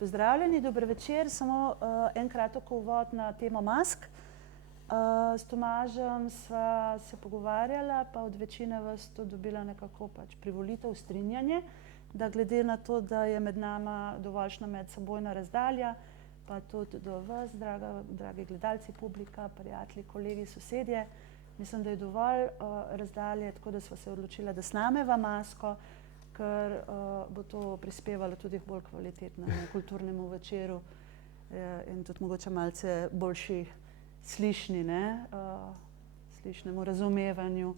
Pozdravljeni, dober večer. Samo en kratek uvod na temo mask. S Tomažem sva se pogovarjala, pa od večine vas to dobila nekako pač privolitev, strinjanje, da glede na to, da je med nama dovoljšna medsebojna razdalja, pa tudi do vas, dragi gledalci, publika, prijatelji, kolegi, sosedje, mislim, da je dovolj razdalje, tako da sva se odločila, da snameva masko, ker bo to prispevalo tudi k bolj kvalitetnemu kulturnemu večeru in tudi mogoče malce boljši slišnemu razumevanju.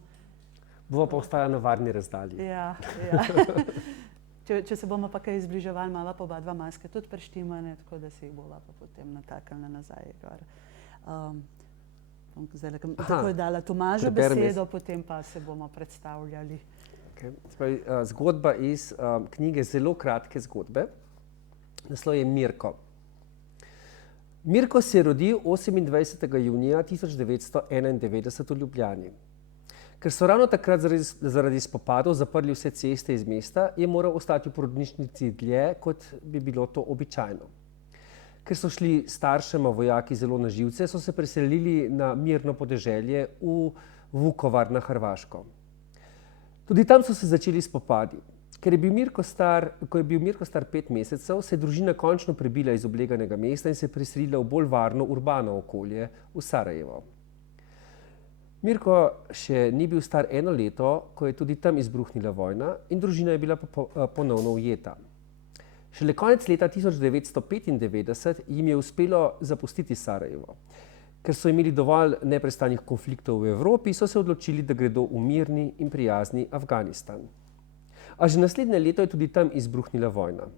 Bova pa ostala na varni razdalji. Ja. Če se bomo pa kaj izbliževali, imava pa oba dva maske tudi preštimane, tako da si jih bova pa potem nataknila nazaj gor. Bom zdaj takoj dala Tomažu besedo, potem pa se bomo predstavljali. Zgodba iz knjige Zelo kratke zgodbe. Naslov je Mirko. Mirko se je rodil 28. junija 1991 v Ljubljani. Ker so ravno takrat zaradi spopadov zaprli vse ceste iz mesta, je moral ostati v porodnišnici dlje, kot bi bilo to običajno. Ker so šli staršema vojaki zelo na živce, so se preselili na mirno podeželje v Vukovar na Hrvaško. Tudi tam so se začeli spopadi. Ko je bil Mirko star 5 mesecev, se je družina končno prebila iz obleganega mesta in se preselila v bolj varno urbano okolje v Sarajevo. Mirko še ni bil star 1 leto, ko je tudi tam izbruhnila vojna in družina je bila ponovno ujeta. Šele konec leta 1995 jim je uspelo zapustiti Sarajevo. Ker so imeli dovolj neprestanih konfliktov v Evropi, so se odločili, da gredo v mirni in prijazni Afganistan. A že naslednje leto je tudi tam izbruhnila vojna.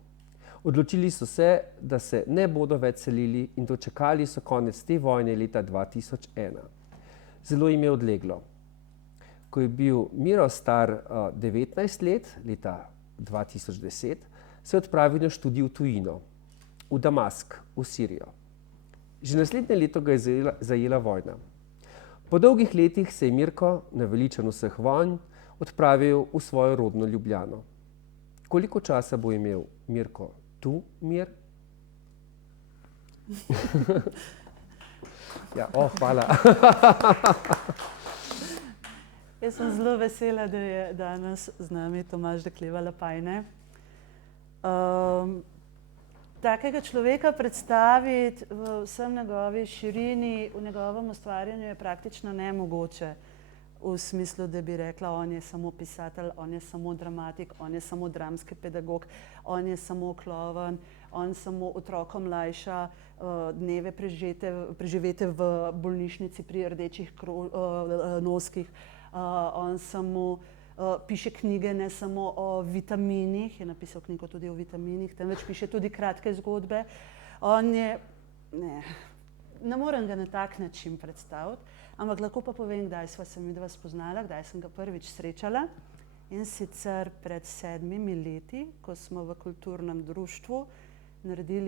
Odločili so se, da se ne bodo več selili in dočakali so konec te vojne leta 2001. Zelo jim je odleglo. Ko je bil Miro star 19 let, leta 2010, se je odpravil na študij v tujino, v Damask, v Sirijo. Že naslednje leto ga je zajela vojna. Po dolgih letih se je Mirko, naveličan vseh vojn, odpravil v svojo rodno Ljubljano. Koliko časa bo imel Mirko tu mir? Hvala. Jaz sem zelo vesela, da je danes z nami Tomaž Deklevala-Pajne. Takega človeka predstaviti v vsem njegovi širini, v njegovem ustvarjanju je praktično nemogoče. V smislu, da bi rekla, on je samo pisatelj, on je samo dramatik, on je samo dramski pedagog, on je samo klovn, on samo otrokom lajša dneve preživete v bolnišnici pri rdečih noskih, on samo piše knjige ne samo o vitaminih, je napisal knjigo tudi o vitaminih, temveč piše tudi kratke zgodbe. Ne morem ga na tak način predstaviti, ampak lahko pa povem, kdaj sva se midva spoznala, kdaj sem ga prvič srečala. In sicer pred 7 leti, ko smo v kulturnem društvu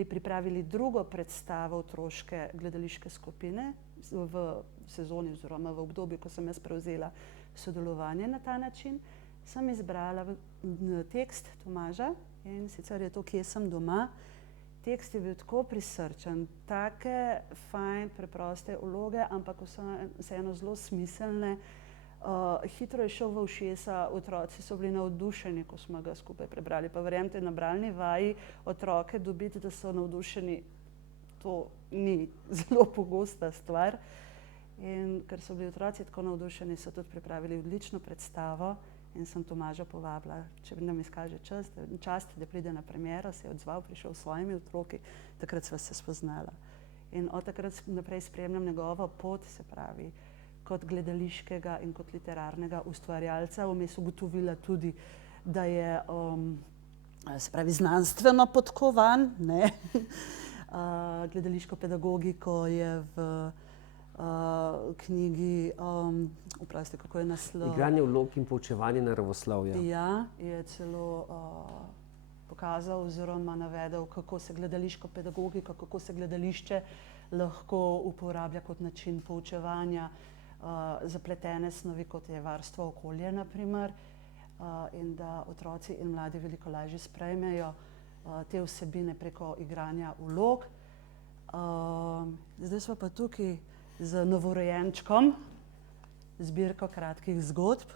pripravili drugo predstavo otroške gledališke skupine v sezoni oziroma v obdobju, ko sem jaz prevzela sodelovanje na ta način, sem izbrala tekst Tomaža in sicer je to Kje sem doma. Tekst je bil tako prisrčen, take fajn, preproste vloge, ampak vseeno zelo smiselne. Hitro je šel v ušesa, otroci so bili navdušeni, ko smo ga skupaj prebrali. Pa verjemite, na bralni vaji otroke dobiti, da so navdušeni, to ni zelo pogosta stvar. In ker so bili otroci tako navdušeni, so tudi pripravili odlično predstavo in sem Tomaža povabila, če nam izkaže čast, da pride na premiero, se je odzval, prišel s svojimi otroki, takrat sva se spoznala. In od takrat naprej spremljam njegovo pot, se pravi, kot gledališkega in kot literarnega ustvarjalca. Vmes ugotovila tudi, da je se pravi znanstveno podkovan, gledališko pedagogiko je v knjigi, vprašajte, kako je naslov? Igranje vlog in poučevanje naravoslovja. Ja, je celo pokazal oziroma navedel, kako se gledališko pedagogika, kako se gledališče lahko uporablja kot način poučevanja zapletene snovi, kot je varstvo okolja, na primer, in da otroci in mladi veliko lažje sprejmejo te vsebine preko igranja vlog. Zdaj smo pa tukaj z novorojenčkom, zbirko kratkih zgodb,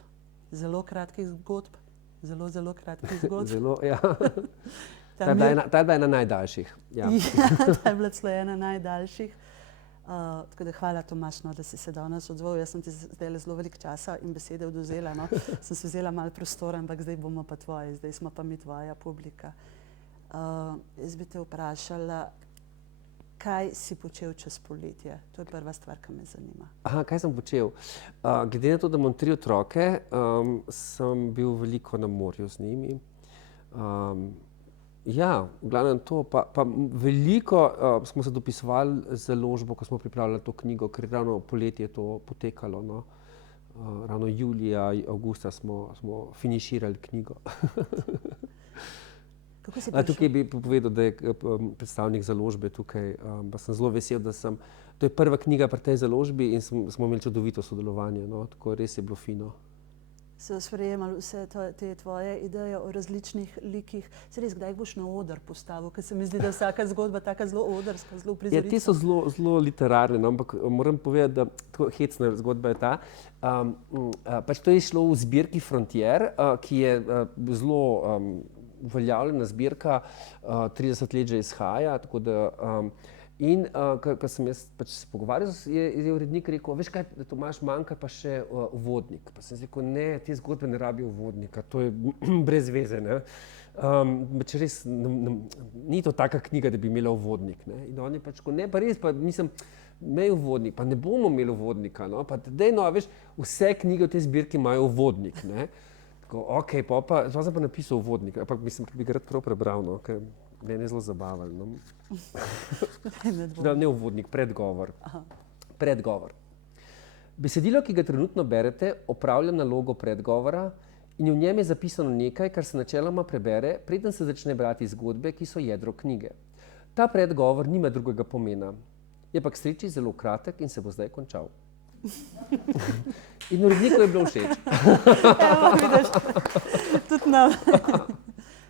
zelo kratkih zgodb, zelo kratkih zgodb. Zelo, ja. Ta je bila ena najdaljših. Ja. Ja, ta je bila celo ena najdaljših. Tako da hvala, Tomaž, no, da si se danes odzval. Jaz sem ti zdaj zelo veliko časa in besede odvzela. No. Sem se vzela malo prostora, ampak zdaj bomo pa tvoji, zdaj smo pa mi tvoja publika. Jaz bi te vprašala, kaj si počel čez poletje? To je prva stvar, ki me zanima. Aha, kaj sem počel? Glede na to, da imam 3 otroke, sem bil veliko na morju z njimi. Ja, v glavnem to, pa veliko smo se dopisovali z založbo, ko smo pripravljali to knjigo, ker ravno poletje je to potekalo. No. Ravno julija, avgusta smo finiširali knjigo. Kako si prišel? Tukaj bi povedal, da je predstavnik založbe tukaj, pa sem zelo vesel, da to je prva knjiga pri tej založbi in smo imeli čudovito sodelovanje, no, tako res je bilo fino. So sprejemali vse te tvoje ideje o različnih likih. Se res, kdaj boš na oder postavil, ker se mi zdi, da je vsaka zgodba taka zelo odrska, zelo prizoriščna. Ja, te so zelo literarne, no, ampak moram povedati, da tako hecna zgodba je ta. Pač to je šlo v zbirki Frontier, ki je zelo uveljavljena zbirka, 30 let že izhaja, tako da in ko sem jaz pač se pogovarjal, je urednik rekel, veš kaj, Tomaž, manjka pa še uvodnik. Pa sem rekel, ne, te zgodbe ne rabijo uvodnika, to je brez veze, ne. Res, ni to taka knjiga, da bi imela uvodnik, ne. In on je pač rekel, ne, pa res, pa mislim, imej uvodnik, pa ne bomo imeli uvodnika, no, pa daj, no, veš, vse knjige v tej zbirki imajo uvodnik, ne. Ok, pa sem pa napisal uvodnik, ampak mislim, da bi ga rad prav prebral, no, ker mene je zelo zabavalo. No. Ne uvodnik, predgovor. Predgovor. Besedilo, ki ga trenutno berete, opravlja nalogo predgovora in v njem je zapisano nekaj, kar se načeloma prebere, preden se začne brati zgodbe, ki so jedro knjige. Ta predgovor nima drugega pomena. Je pa k sreči zelo kratek in se bo zdaj končal. In uredniku je bilo všeč. Evo, vidiš, tudi nam.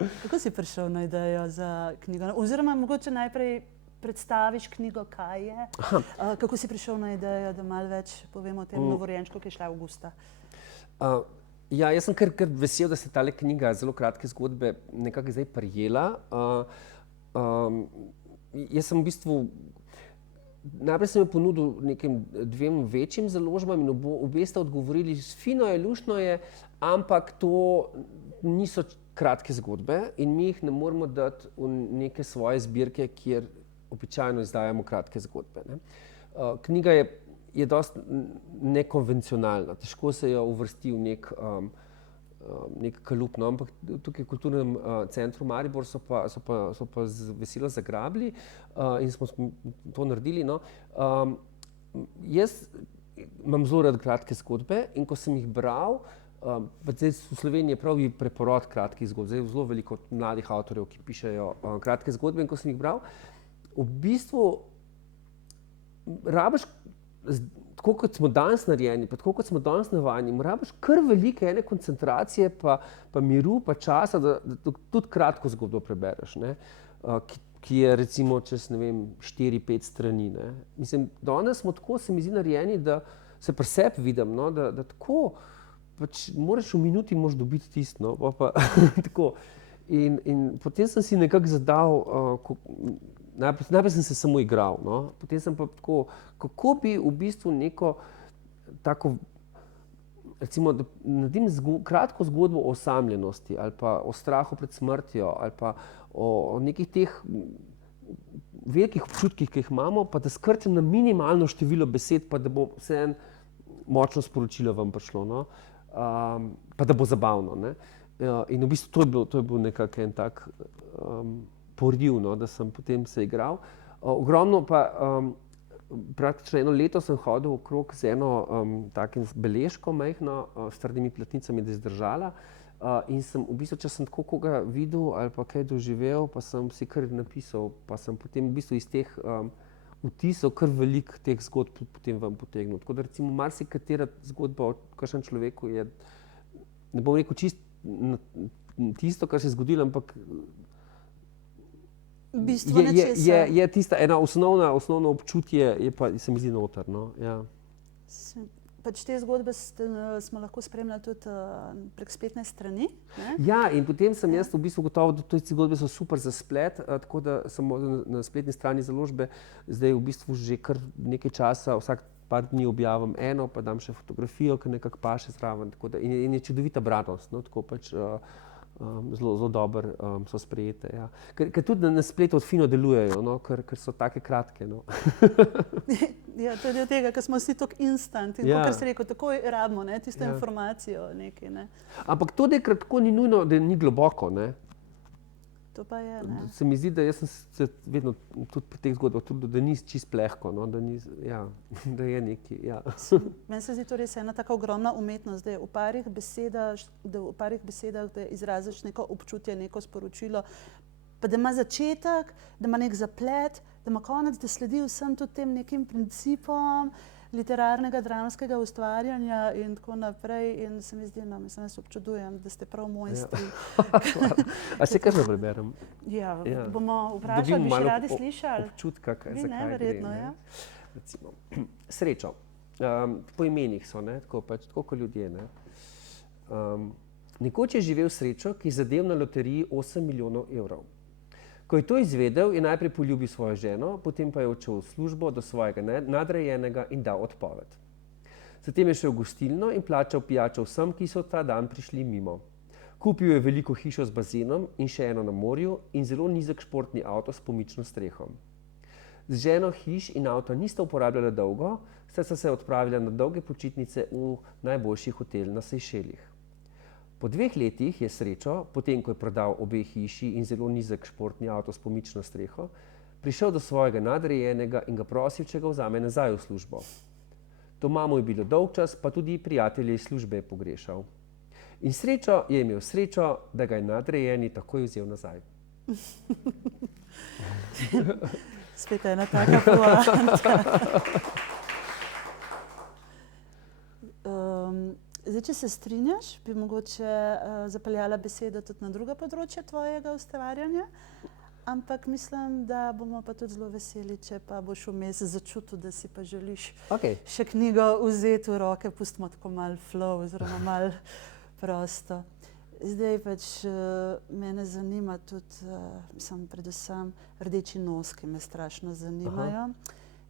Kako si prišel na idejo za knjigo? Oziroma, mogoče najprej predstaviš knjigo, kaj je. Kako si prišel na idejo, da malo več povemo o tem novorojenčku, ki je šla avgusta? Ja, jaz sem kar vesel, da se tale knjiga, zelo kratke zgodbe, nekako zdaj prijela. Jaz sem v bistvu najprej sem jo ponudil nekim 2 večjim založbam in obe sta odgovorili, fino je, luštno je, ampak to niso kratke zgodbe in mi jih ne moremo dati v neke svoje zbirke, kjer običajno izdajamo kratke zgodbe. Ne. Knjiga je dosti nekonvencionalna, težko se jo uvrsti v nek kalup, no, ampak tukaj v Kulturnem centru Maribor so pa veselo zagrabili in smo to naredili. No. Jaz imam zelo rad kratke zgodbe in ko sem jih bral, zdaj v Sloveniji je pravi preporod kratkih zgodb, zdaj je zelo veliko mladih avtorjev, ki pišejo kratke zgodbe in ko sem jih bral, v bistvu rabiš, tako kot smo danes narejeni, pa tako kot smo danes navajeni, rabiš kar velike ene koncentracije, pa miru, pa časa, da tudi kratko zgodbo prebereš, ne, ki je recimo čez, ne vem, 4-5 strani, ne. Mislim, danes smo tako, se mi zdi, narejeni, da se pri sebi vidim, no, da tako, pač moraš v minuti moraš dobiti tisto, no, pa tako. In potem sem si nekako zadal, najprej sem se samo igral, no, potem sem pa tako, kako bi v bistvu neko tako, recimo, da naredim kratko zgodbo o osamljenosti ali pa o strahu pred smrtjo ali pa o nekih teh velikih občutkih, ki jih imamo, pa da skrčim na minimalno število besed, pa da bo vseeno močno sporočilo vam prišlo, no, pa da bo zabavno, ne. In v bistvu to je bil nekako en tak poriv, no, da sem potem se igral. Ogromno pa, praktično 1 leto sem hodil okrog z eno takim beležko majhno, s trdimi platnicami, da je zdržala. In sem v bistvu, če sem tako koga videl ali pa kaj doživel, pa sem si kar napisal, pa sem potem v bistvu iz teh vtisov kar veliko teh zgodb potem ven potegnil. Tako da recimo marsikatera zgodba o kakšnem človeku je, ne bom rekel čisto tisto, kar se je zgodilo, ampak Bistvo nečesa. Je tista ena osnovno občutje, je pa, se mi zdi noter, no, ja. Pač te zgodbe smo lahko spremljali tudi prek spletne strani, ne? Ja, in potem sem jaz v bistvu gotovo, da te zgodbe so super za splet, tako da sem na spletni strani založbe zdaj v bistvu že kar nekaj časa, vsak par dni objavim eno, pa dam še fotografijo, ki nekako paše zraven, tako da in je čudovita branost, no, tako pač zelo dobro so sprejete, ja. Ker tudi na spletu fino delujejo, no, ker so take kratke, no. Ja, to je del tega, ker smo vsi tako instant in Ja. kakor si rekel, takoj rabimo, ne, tisto informacijo nekaj, ne. Ampak to, da je kratko, ni nujno, da ni globoko, ne. To pa je, ne. Se mi zdi, da jaz sem se vedno tudi pri teh zgodbah trudil, da ni čisto plehko, no, da je nekaj, ja. Meni se zdi to res ena taka ogromna umetnost, da je v parih besedah, da izraziš neko občutje, neko sporočilo, pa da ima začetek, da ima nek zaplet, da ima konec, da sledi vsem tudi tem nekim principom literarnega, dramskega ustvarjanja in tako naprej. In se mi zdi, no, mislim, jaz občudujem, da ste prav mojstri. A se kar preberem? Ja, Ja. bomo vprašali, Dobim bi še malo radi slišali? občutka, Vi zakaj ne, gre. verjetno, Ne. ja. Recimo, srečo. Po imenih so, ne, tako pač, tako kot ljudje, ne. Nekoč je živel Srečo, ki je zadel na loteriji 8 milijonov evrov. Ko je to izvedel, je najprej poljubil svojo ženo, potem pa je odšel v službo do svojega nadrejenega in dal odpoved. Zatem je šel v gostilno in plačal pijačo vsem, ki so ta dan prišli mimo. Kupil je veliko hišo z bazenom in še eno na morju in zelo nizek športni avto s pomično streho. Z ženo hiš in avta nista uporabljala dolgo, saj sta se odpravila na dolge počitnice v najboljši hotel na Sejšelih. Po 2 letih je Srečo, potem ko je prodal obe hiši in zelo nizek športni avto s pomično streho, prišel do svojega nadrejenega in ga prosil, če ga vzame nazaj v službo. Doma mu je bilo dolgčas, pa tudi prijatelje iz službe je pogrešal. In Srečo je imel srečo, da ga je nadrejeni takoj vzel nazaj. Spet ena taka poanta. Zdaj, če se strinjaš, bi mogoče zapeljala besedo tudi na druga področja tvojega ustvarjanja, ampak mislim, da bomo pa tudi zelo veseli, če pa boš vmes začutil, da si pa želiš še knjigo vzeti v roke, pustimo tako malo flow oziroma malo prosto. Zdaj pač mene zanima tudi, predvsem rdeči nos, ki me strašno zanimajo.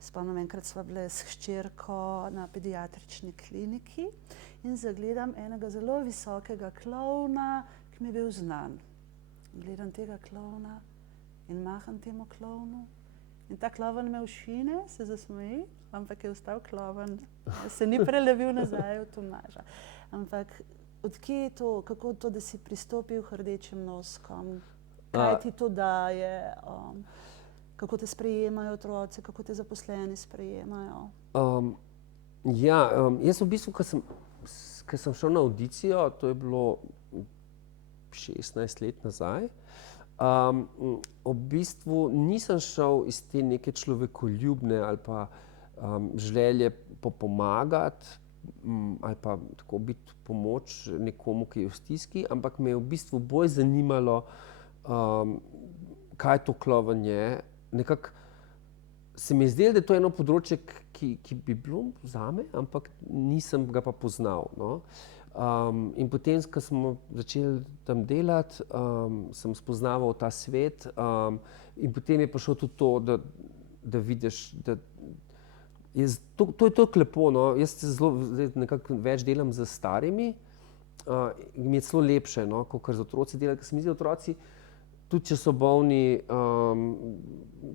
Spomnim, enkrat sva bile s hčerko na pediatrični kliniki in zagledam enega zelo visokega klovna, ki mi je bil znan. Gledam tega klovna in maham temu klovnu in ta klovn me ošine, se zasmeji, ampak je ostal klovn, se ni prelevil nazaj v Tomaža. Ampak odkje je to, kako to, da si pristopil k rdečim noskom, kaj ti to daje? Kako te sprejemajo otroci, kako te zaposleni sprejemajo? Jaz v bistvu, ko sem šel na audicijo, to je bilo 16 let nazaj, v bistvu nisem šel iz te neke človekoljubne ali pa želje pomagati ali pa tako biti pomoč nekomu, ki je v stiski, ampak me je v bistvu bolj zanimalo, kaj to kloven je. Nekako se mi je zdelo, da je to eno področje, ki bi bilo zame, ampak nisem ga pa poznal, no. In potem, ko smo začeli tam delati, sem spoznaval ta svet, in potem je prišlo tudi to, da vidiš, da to je toliko lepo, no. Jaz zdaj nekako več delam s starimi, in mi je celo lepše, no, kakor z otroci delati, ker se mi zdi, otroci tudi če so bolni,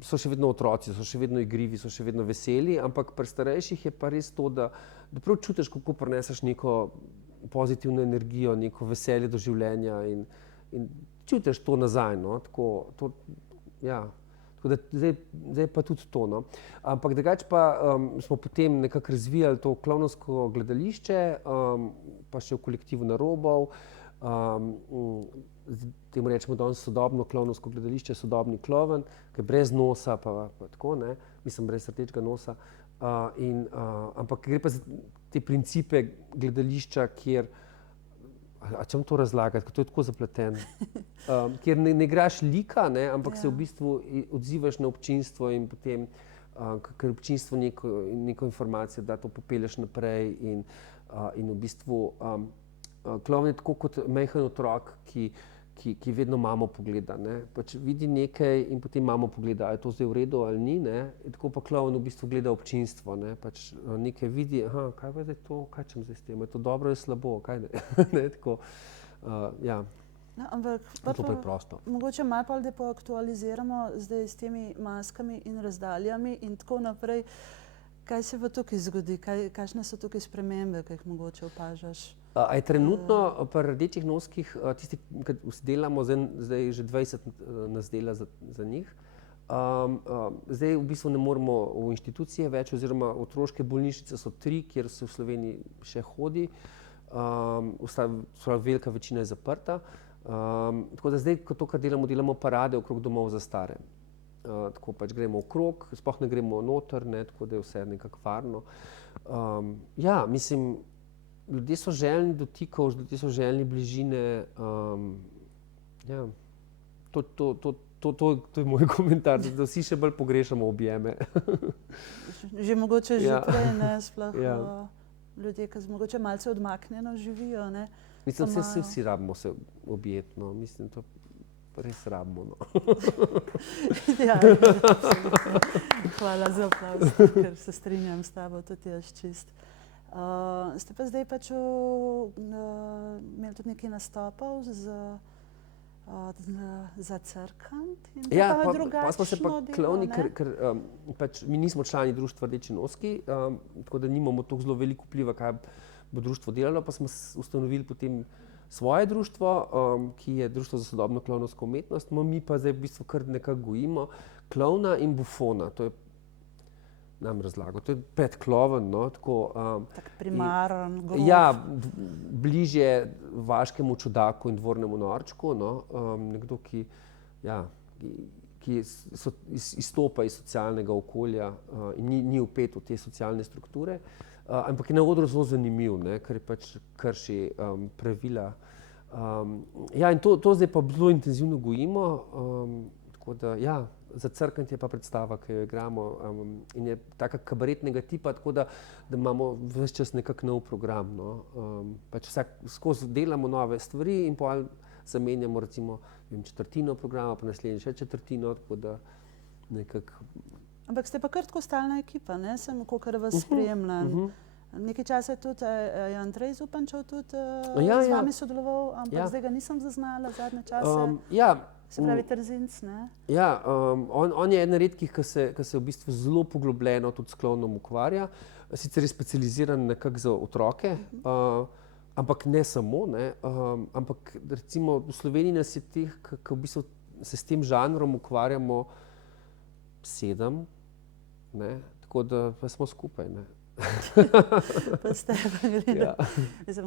so še vedno otroci, so še vedno igrivi, so še vedno veseli, ampak pri starejših je pa res to, da prav čutiš, kako prineseš neko pozitivno energijo, neko veselje do življenja in čutiš to nazaj, no, tako da zdaj pa tudi to, no. Ampak drugače pa smo potem nekako razvijali to klovnovsko gledališče, pa še v kolektivu Narobov, temu rečemo danes sodobno klovnovsko gledališče, sodobni kloven, ki je brez nosa, pa tako, ne, mislim brez rdečega nosa, ampak gre pa za te principe gledališča, kjer, a čem to razlagati, ker to je tako zapleteno? kjer ne igraš lika, ne, ampak se v bistvu odzivaš na občinstvo in potem, ker občinstvo neko informacijo da, to popelješ naprej in v bistvu klovn je tako kot majhen otrok, ki vedno mamo pogleda, ne. Pač vidi nekaj in potem mamo pogleda, a je to zdaj v redu ali ni, ne. Tako pa klovn v bistvu gleda občinstvo, ne. Pač nekaj vidi, kaj pa je zdaj to, kaj čem zdaj s tem, je to dobro ali slabo, kaj ne. Ne, tako, ja. No, ampak mogoče malo bolj, da poaktualiziramo zdaj s temi maskami in razdaljami in tako naprej. Kaj se v tukaj zgodi? Kakšne so tukaj spremembe, ki jih mogoče opažaš? A je trenutno pri rdečih noskih, tisti, ki delamo, zdaj že 20 nas dela za njih, zdaj v bistvu ne moremo v inštitucije več, oziroma otroške bolnišnice so 3, kjer se v Sloveniji še hodi, velika večina je zaprta. Tako da zdaj, ko to, kar delamo parade okrog domov za stare. Tako pač gremo okrog, sploh ne gremo noter, ne, tako da je vse nekako varno. Ja, mislim, ljudje so željni dotikov, ljudje so željni bližine. Ja, to je moj komentar, da vsi še bolj pogrešamo objeme. Že mogoče že prej, ne, sploh ljudje, ki mogoče malce odmaknjeno živijo, ne. Mislim, vsi rabimo se objeti, no, mislim, to res rabimo, no. Ja, hvala za aplavz, ker se strinjam s tabo, tudi jaz čist. Ste pa zdaj pač imeli tudi nekaj nastopov za Crkant in pa drugačno smo se pa klovni, ker pač mi nismo člani društva Rdeči noski, tako da nimamo tako zelo veliko vpliva, kaj bo društvo delalo, pa smo ustanovili potem svoje društvo, ki je Društvo za sodobno klovnovsko umetnost, mi pa zdaj v bistvu kar nekako gojimo klovna in bufona, to je nam razlagal, to je predkloven, no, tako. Tak primaren, grof. Ja, bližje vaškemu čudaku in dvornemu norčku, no, nekdo, ki izstopa iz socialnega okolja in ni vpet v te socialne strukture. Ampak je na odru zelo zanimiv, ne, ker pač krši pravila. Ja, in to zdaj pa zelo intenzivno gojimo, tako da ja, za Crkant je pa predstava, ki jo igramo in je taka kabaretnega tipa, tako da imamo ves čas nekak nov program, no. Pač skozi delamo nove stvari in potem zamenjamo recimo četrtino programa, pa naslednji še četrtino, tako da nekako. Ampak ste pa kar tako stalna ekipa, ne? Sem, kolikor vas spremljam. Nekaj časa je tudi Andrej Zupančev tudi z vami sodeloval, ampak zdaj ga nisem zaznala zadnje čase. Se pravi Trzinc, ne? Ja, on je eden redkih, ki se v bistvu zelo poglobljeno tudi s klovnom ukvarja. Sicer je specializiran nekako za otroke, ampak ne samo, ne. Ampak recimo v Sloveniji nas je teh, ki v bistvu se s tem žanrom ukvarjamo 7, ne, tako da pa smo skupaj, ne. Pa ste pa gledali.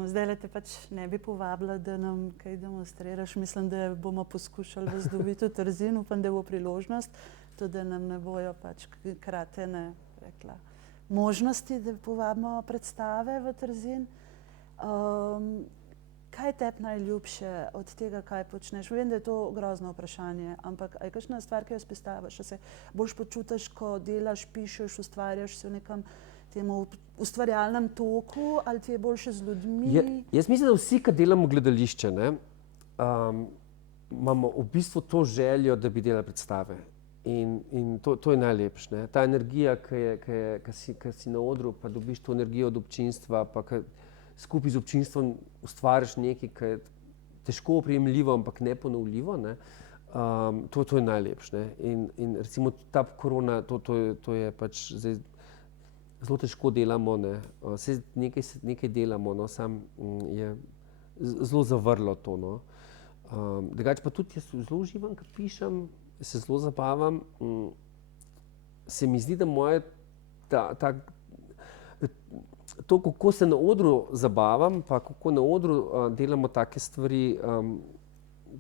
Zdajle te pač ne bi povabila, da nam kaj demonstriraš. Mislim, da bomo poskušali vas dobiti v Trzin, upam, da bo priložnost, tudi da nam ne bojo pač kratene, rekla, možnosti, da povabimo predstave v Trzin. Kaj je tebi najljubše od tega, kaj počneš? Vem, da je to grozno vprašanje, ampak a je kakšna stvar, ki jo izpostaviš, da se boljš počutiš, ko delaš, pišeš, ustvarjaš se v nekem temu ustvarjalnem toku, ali ti je boljše z ljudmi? Jaz mislim, da vsi, ki delamo gledališče, ne, imamo v bistvu to željo, da bi delali predstave. In to je najlepše, ne. Ta energija, ki si na odru, pa dobiš to energijo od občinstva, pa skupaj z občinstvom ustvariš nekaj, ki je težko oprijemljivo, ampak neponovljivo, ne. To je najlepše, ne. In recimo ta korona, to je pač zdaj zelo težko delamo, ne. Saj nekaj delamo, no, samo je zelo zavrlo to, no. Drugače pa tudi jaz zelo uživam, ko pišem, se zelo zabavam. Se mi zdi, da moje to, kako se na odru zabavam, pa kako na odru delamo take stvari,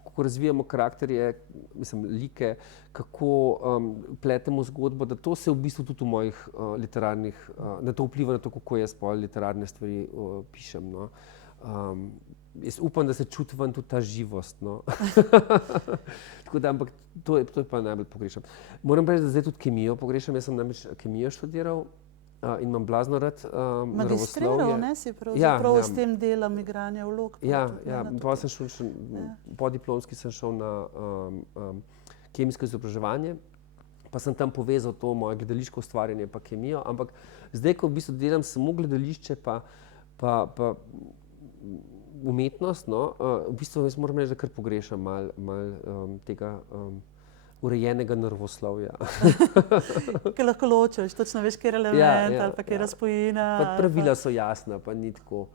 kako razvijamo karakterje, mislim, like, kako pletemo zgodbo, da to se v bistvu tudi v mojih literarnih, da to vpliva na to, kako jaz pol literarne stvari pišem, no. jaz upam, da se čuti ven tudi ta živost. No. Tako da, ampak to je pa najbolj pogrešam. Moram reči, da zdaj tudi kemijo pogrešam. Jaz sem namreč kemijo študiral in imam blazno rad magistriral, ne, si pravzaprav s tem delom igranja vlog. Pa sem šel še, po diplomski sem šel na kemijsko izobraževanje, pa sem tam povezal to moje gledališko ustvarjanje pa kemijo, ampak zdaj, ko v bistvu delam samo gledališče pa umetnost, no, v bistvu jaz moram reči, da kar pogrešam malo tega urejenega nervoslovja. Ki lahko ločiš, točno veš, kjer element ali pa kjer razpojina. Pa pravila so jasna, pa ni tako.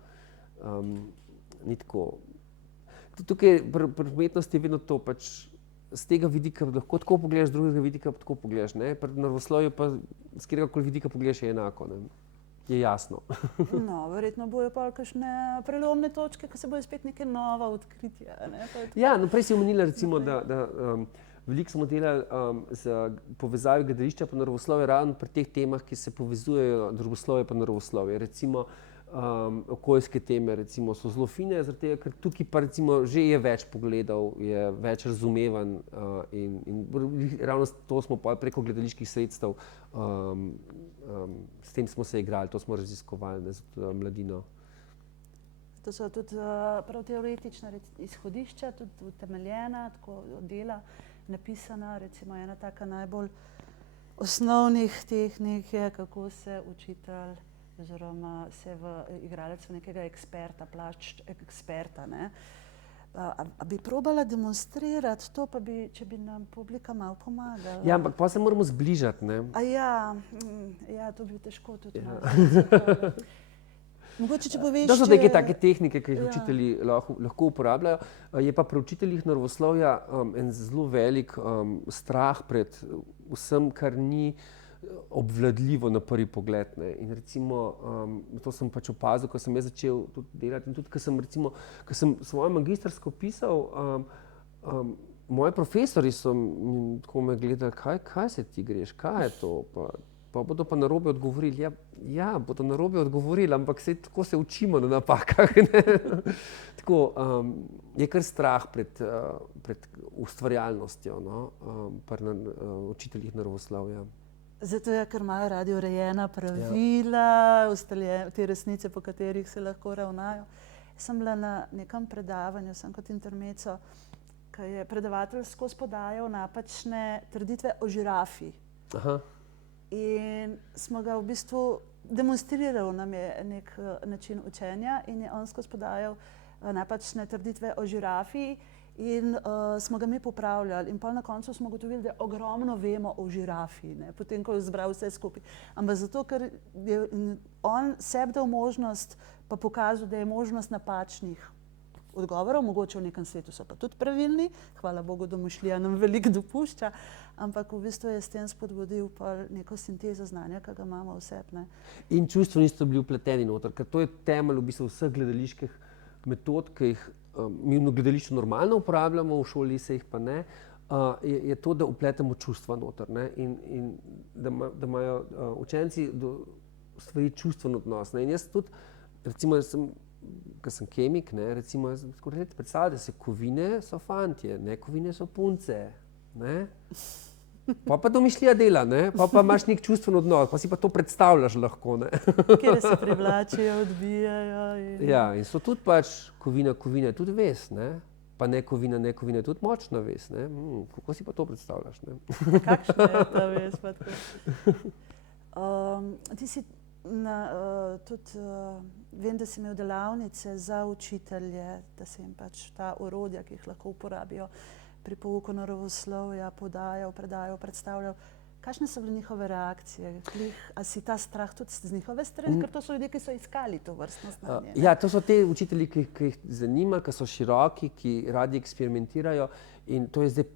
Tukaj pri umetnosti je vedno to, pač z tega vidika lahko tako pogledaš, z drugega vidika pa tako pogledaš. Pri nervoslovju pa z kateregakoli vidika pogledaš je enako. Ne? Je jasno. No, verjetno bojo pa kakšne prelomne točke, ko se bojo spet neke nova odkritja. Ne? Ja, no prej si omenila recimo, da veliko smo delali z povezavi gledališča pa naravoslovja ravno pri teh temah, ki se povezujejo naravoslovje pa naravoslovje. Recimo okoljske teme recimo so zelo fine, zaradi tega, ker tukaj pa recimo že je več pogledov, je več razumevanj in ravno to smo pa preko gledaliških sredstev s tem smo se igrali, to smo raziskovali z mladino. To so tudi prav teoretična izhodišča, tudi utemeljena, tako dela, napisana, recimo ena taka najbolj osnovnih tehnik je, kako se učitelj oziroma se igralec v nekega eksperta, plašč eksperta. Ne? A bi probala demonstrirati to, pa bi, če bi nam publika malo pomagala? Ja, ampak pa se moramo zbližati, ne? Ja, to bi težko tudi malo. Mogoče, če poveš, to so neke take tehnike, ki jih učitelji lahko uporabljajo. Je pa pri učiteljih naravoslovja en zelo velik strah pred vsem, kar ni obvladljivo na prvi pogled. Ne. In recimo, to sem pač opazil, ko sem jaz začel tudi delati in tudi, ko sem svojo magistrsko pisal, moji profesorji so tako me gledali, kaj se ti greš, kaj je to? Pa bodo pa narobe odgovorili. Ja, bodo narobe odgovorili, ampak tako se učimo na napakah. Tako, je kar strah pred ustvarjalnostjo, no, pri učiteljih naravoslovja. Zato je, ker imajo radi urejena pravila, te resnice, po katerih se lahko ravnajo. Sem bila na nekem predavanju, sem kot intermeco, ki je predavatelj skozi podajal napačne trditve o žirafi. Aha. In smo ga v bistvu demonstriral, nam je nek način učenja in je on skozi podajal napačne trditve o žirafi in smo ga mi popravljali. In pol na koncu smo ugotovili, da ogromno vemo o žirafi, ne, potem, ko je zbral vse skupaj. Ampak zato, ker je on sebi dal možnost, pa pokazal, da je možnost napačnih odgovorov, mogoče v nekem svetu so pa tudi pravilni, hvala Bogu, domišljija nam veliko dopušča, ampak v bistvu je s tem spodbudil pa neko sintezo znanja, ki ga imamo v sebi. Ne. In čustveno niso bili vpleteni noter, ker to je temelj v bistvu vseh gledaliških metod, ki jih mi v gledališču normalno uporabljamo, v šoli se jih pa ne, je to, da vpletemo čustva noter, ne, in da imajo učenci do stvari čustven odnos. Ne. In jaz tudi, recimo, ker sem kemik, ne, recimo, predstavljate se, kovine so fantje, ne, kovine so punce, ne. Pa domišljija dela, ne, pa imaš nek čustven odnos, pa si pa to predstavljaš lahko, ne. Kjer se privlačijo, odbijajo. Ja, in so tudi pač kovina je tudi ves, ne, pa ne kovina je tudi močna ves, ne. Kako si pa to predstavljaš, ne. Kakšna je ta ves pa tako? Ti si tudi, vem, da si imel delavnice za učitelje, da se jim pač ta orodja, ki jih lahko uporabijo pri pouku naravoslovja, podajal, predajal, predstavljal. Kakšne so bile njihove reakcije? A si ta strah tudi z njihove strani? Ker to so ljudje, ki so iskali to vrstno znanje. Ja, to so te učitelji, ki jih zanima, ki so široki, ki radi eksperimentirajo in to je zdaj,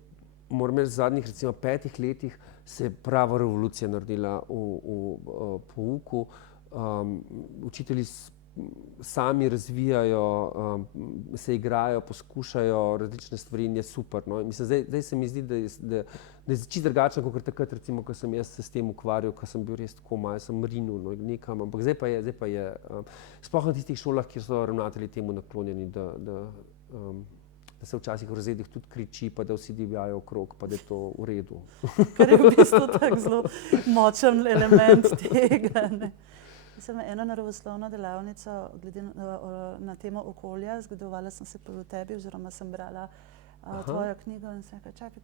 moram reči, v zadnjih recimo 5 letih se je prava revolucija naredila v pouku. Učitelji sami razvijajo, se igrajo, poskušajo različne stvari in je super. No. Mislim, zdaj se mi zdi, da je čisto drugačno, kot takrat, recimo, ko sem jaz se s tem ukvarjal, ko sem bil res tako malo, sem rinil no, nekam, ampak zdaj pa je sploh na tistih šolah, kjer so ravnatelji temu naklonjeni, da se včasih v razredih tudi kriči, pa da vsi divjajo okrog, pa da je to v redu. Kar je v bistvu tako zelo močen element tega. Ne. Sem eno naravoslovno delavnico na temo okolja, zgledovala sem se po tebi, oziroma sem brala tvojo knjigo in sem rekla, čakaj,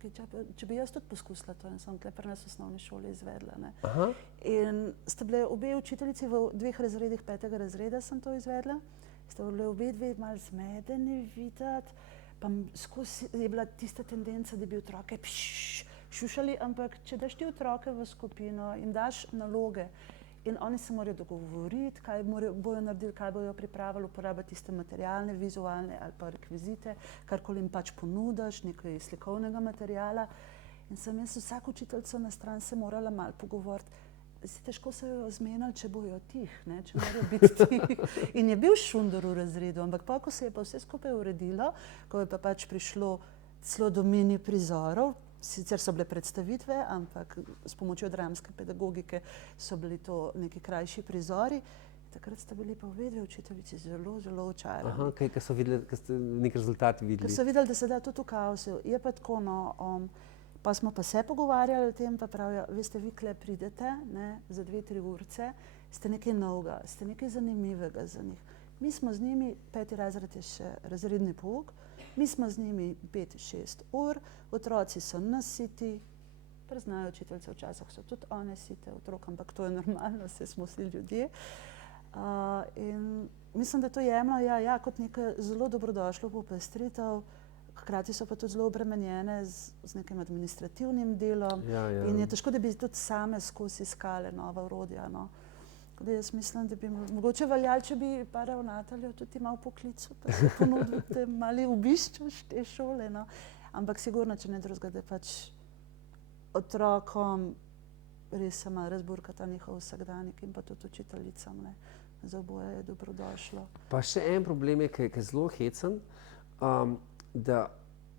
če bi jaz tudi poskusila to in sem tukaj pri nas v osnovni šoli izvedla. Ne. In sta bile obe učiteljici v 2 razredih 5. razreda sem to izvedla, sta bile obe dve malo zmedeni videti, pa skozi je bila tista tendenca, da bi otroke šušali, ampak če daš ti otroke v skupino in daš naloge in oni se morajo dogovoriti, kaj bojo naredili, kaj bojo pripravili, uporabiti tiste materialne, vizualne ali pa rekvizite, karkoli jim pač ponudiš, nekaj slikovnega materiala. In sem jaz vsako učiteljico na stran se morala malo pogovoriti. Težko se jo zmenili, če bojo tih, ne? Če morajo biti tih. In je bil šundor v razredu, ampak ko se je pa vse skupaj uredilo, ko je pa pač prišlo celo do mini prizorov, sicer so bile predstavitve, ampak s pomočjo dramske pedagogike so bili to neki krajši prizori. Takrat sta bili pa obe dve učiteljici zelo, zelo očarani. Aha, kaj so videli, kaj ste nek rezultat videli? Ker so videli, da se da tudi v kaosu. Je pa tako, no, pa smo pa se pogovarjali o tem, pa pravijo, veste, vi kle pridete, ne, za 2-3 urce, ste nekaj novega, ste nekaj zanimivega za njih. Mi smo z njimi, 5. razred je še razredni pouk, mi smo z njimi 5-6 ur, otroci so nasiti, priznajo učiteljice, včasih so tudi one site otrok, ampak to je normalno, saj smo vsi ljudje. In mislim, da to jemljajo kot neka zelo dobrodošlo popestritev, hkrati so pa tudi zelo obremenjene z nekim administrativnim delom in je težko, da bi tudi same skozi iskale nova orodja. No. Tako da jaz mislim, da bi mogoče veljalo, če bi par ravnateljev tudi malo poklical, pa se ponudil, da mali obiščeš te šole. No. Ampak sigurno, če ne drugega, da pač otrokom res se malo razburka ta njihov vsakdanjik in pa tudi učiteljicam. Ne. Za oboje je dobrodošlo. Pa še en problem je, ki je zelo hecen, da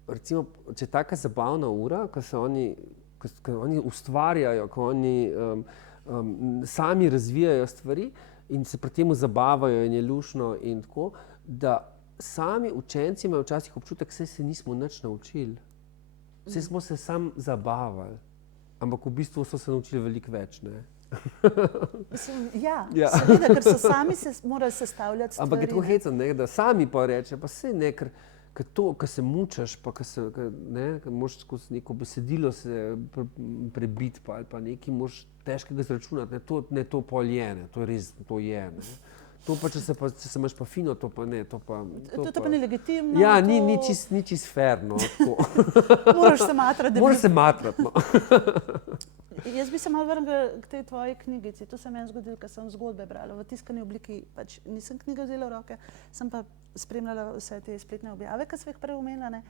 recimo, če je taka zabavna ura, ko oni ustvarjajo, ko oni sami razvijajo stvari in se pri tem zabavajo in je luštno in tako, da sami učenci imajo včasih občutek, saj se nismo nič naučili. Saj smo se sam zabavali, ampak v bistvu so se naučili veliko več, ne? Seveda, ker so sami se morali sestavljati stvari. Ampak je tako hecen, ne, da sami pa reče, pa saj ne, ker se mučaš, pa ker moraš skozi neko besedilo se prebiti, ali pa nekaj moraš težkega izračunati, to pol je, ne, to je res, to je, ne. To pa, če se imaš pa fino, to pa ne, to pa ni legitimno. Ja, ni čist fair, no, tako. Moraš se matrati. Moraš se matrati, no. Jaz bi se malo vrnila k tej tvoji knjigici. To se meni zgodilo, ker sem zgodbe brala v tiskani obliki. Pač nisem knjigo vzela v roke, sem pa spremljala vse te spletne objave, ki sem jih prej omenila, ne.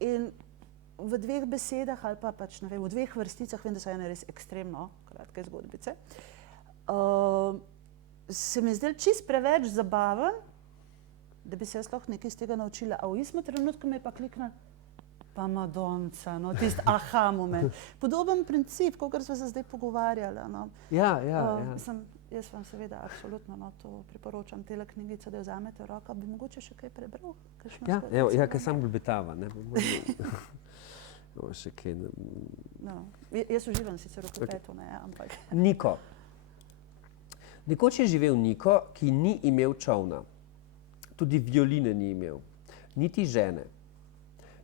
In v 2 besedah ali pa pač, ne vem, v 2 vrsticah, vem, da so ene res ekstremno kratke zgodbice, se mi je zdelo čisto preveč zabaven, da bi se jaz lahko nekaj iz tega naučila. A v istem trenutku me je pa kliknilo, pa Madonca, no, tisti aha moment. Podoben princip, kakor smo se zdaj pogovarjali. No. Ja. Jaz vam seveda absolutno to priporočam, tele knjigice, da jo vzamete v roko. Bi mogoče še kaj prebral? Ker sam blbetava, ne. Še kaj. Jaz uživam sicer v klepetu, ne, ampak. Niko. Nekoč je živel Niko, ki ni imel čolna. Tudi violine ni imel. Niti žene.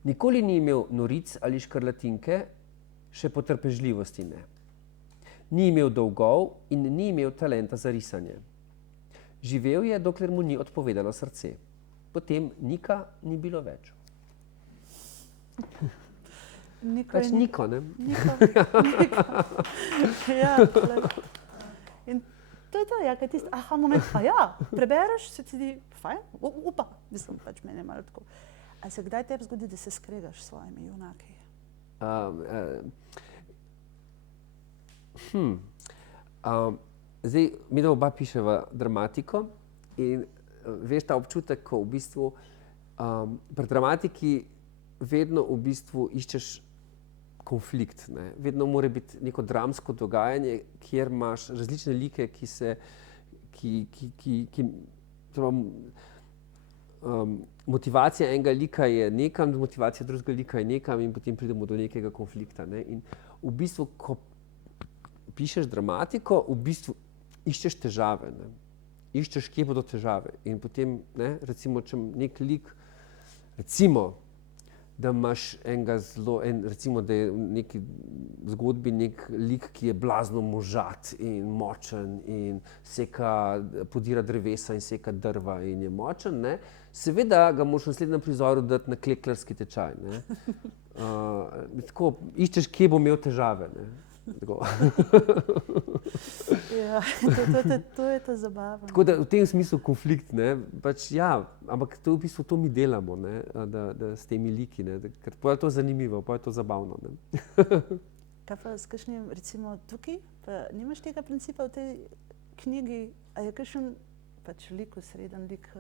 Nikoli ni imel noric ali škrlatinke, še potrpežljivosti ne. Ni imel dolgov in ni imel talenta za risanje. Živel je, dokler mu ni odpovedalo srce. Potem Nika ni bilo več. Pač Niko, ne? Niko. Ja, in to je to, kaj tisti aha moment, pa ja, prebereš, se ti zdi fajn, upa, mislim, pač meni je malo tako. A se kdaj tebi zgodi, da se skregaš s svojimi junaki? Zdaj, mi da oba piševa dramatiko In veš ta občutek, ko v bistvu pri dramatiki vedno v bistvu iščeš konflikt, ne? Vedno mora biti neko dramsko dogajanje, kjer imaš različne like, motivacija enega lika je nekam, motivacija drugega lika je nekam in potem pridemo do nekega konflikta, ne? In v bistvu, ko pišeš dramatiko, v bistvu iščeš težave, ne? Iščeš, kje bodo težave in potem, ne, recimo, če nek lik, recimo, da imaš recimo, da je v neki zgodbi nek lik, ki je blazno možat in močen in podira drevesa in seka drva in je močen, ne, seveda ga moraš v naslednjem prizoru dati na kleklarski tečaj, ne. Tako, iščeš, kje bo imel težave, ne. Ja, to je ta zabava. Tako da v tem smislu konflikt, ne, pač ja, ampak to v bistvu to mi delamo, ne, da s temi liki, ne, ker potem je to zanimivo, potem je to zabavno, ne. Kaj pa s kakšnim, recimo tukaj, pa nimaš tega principa v tej knjigi, a je kakšen pač lik, osreden lik,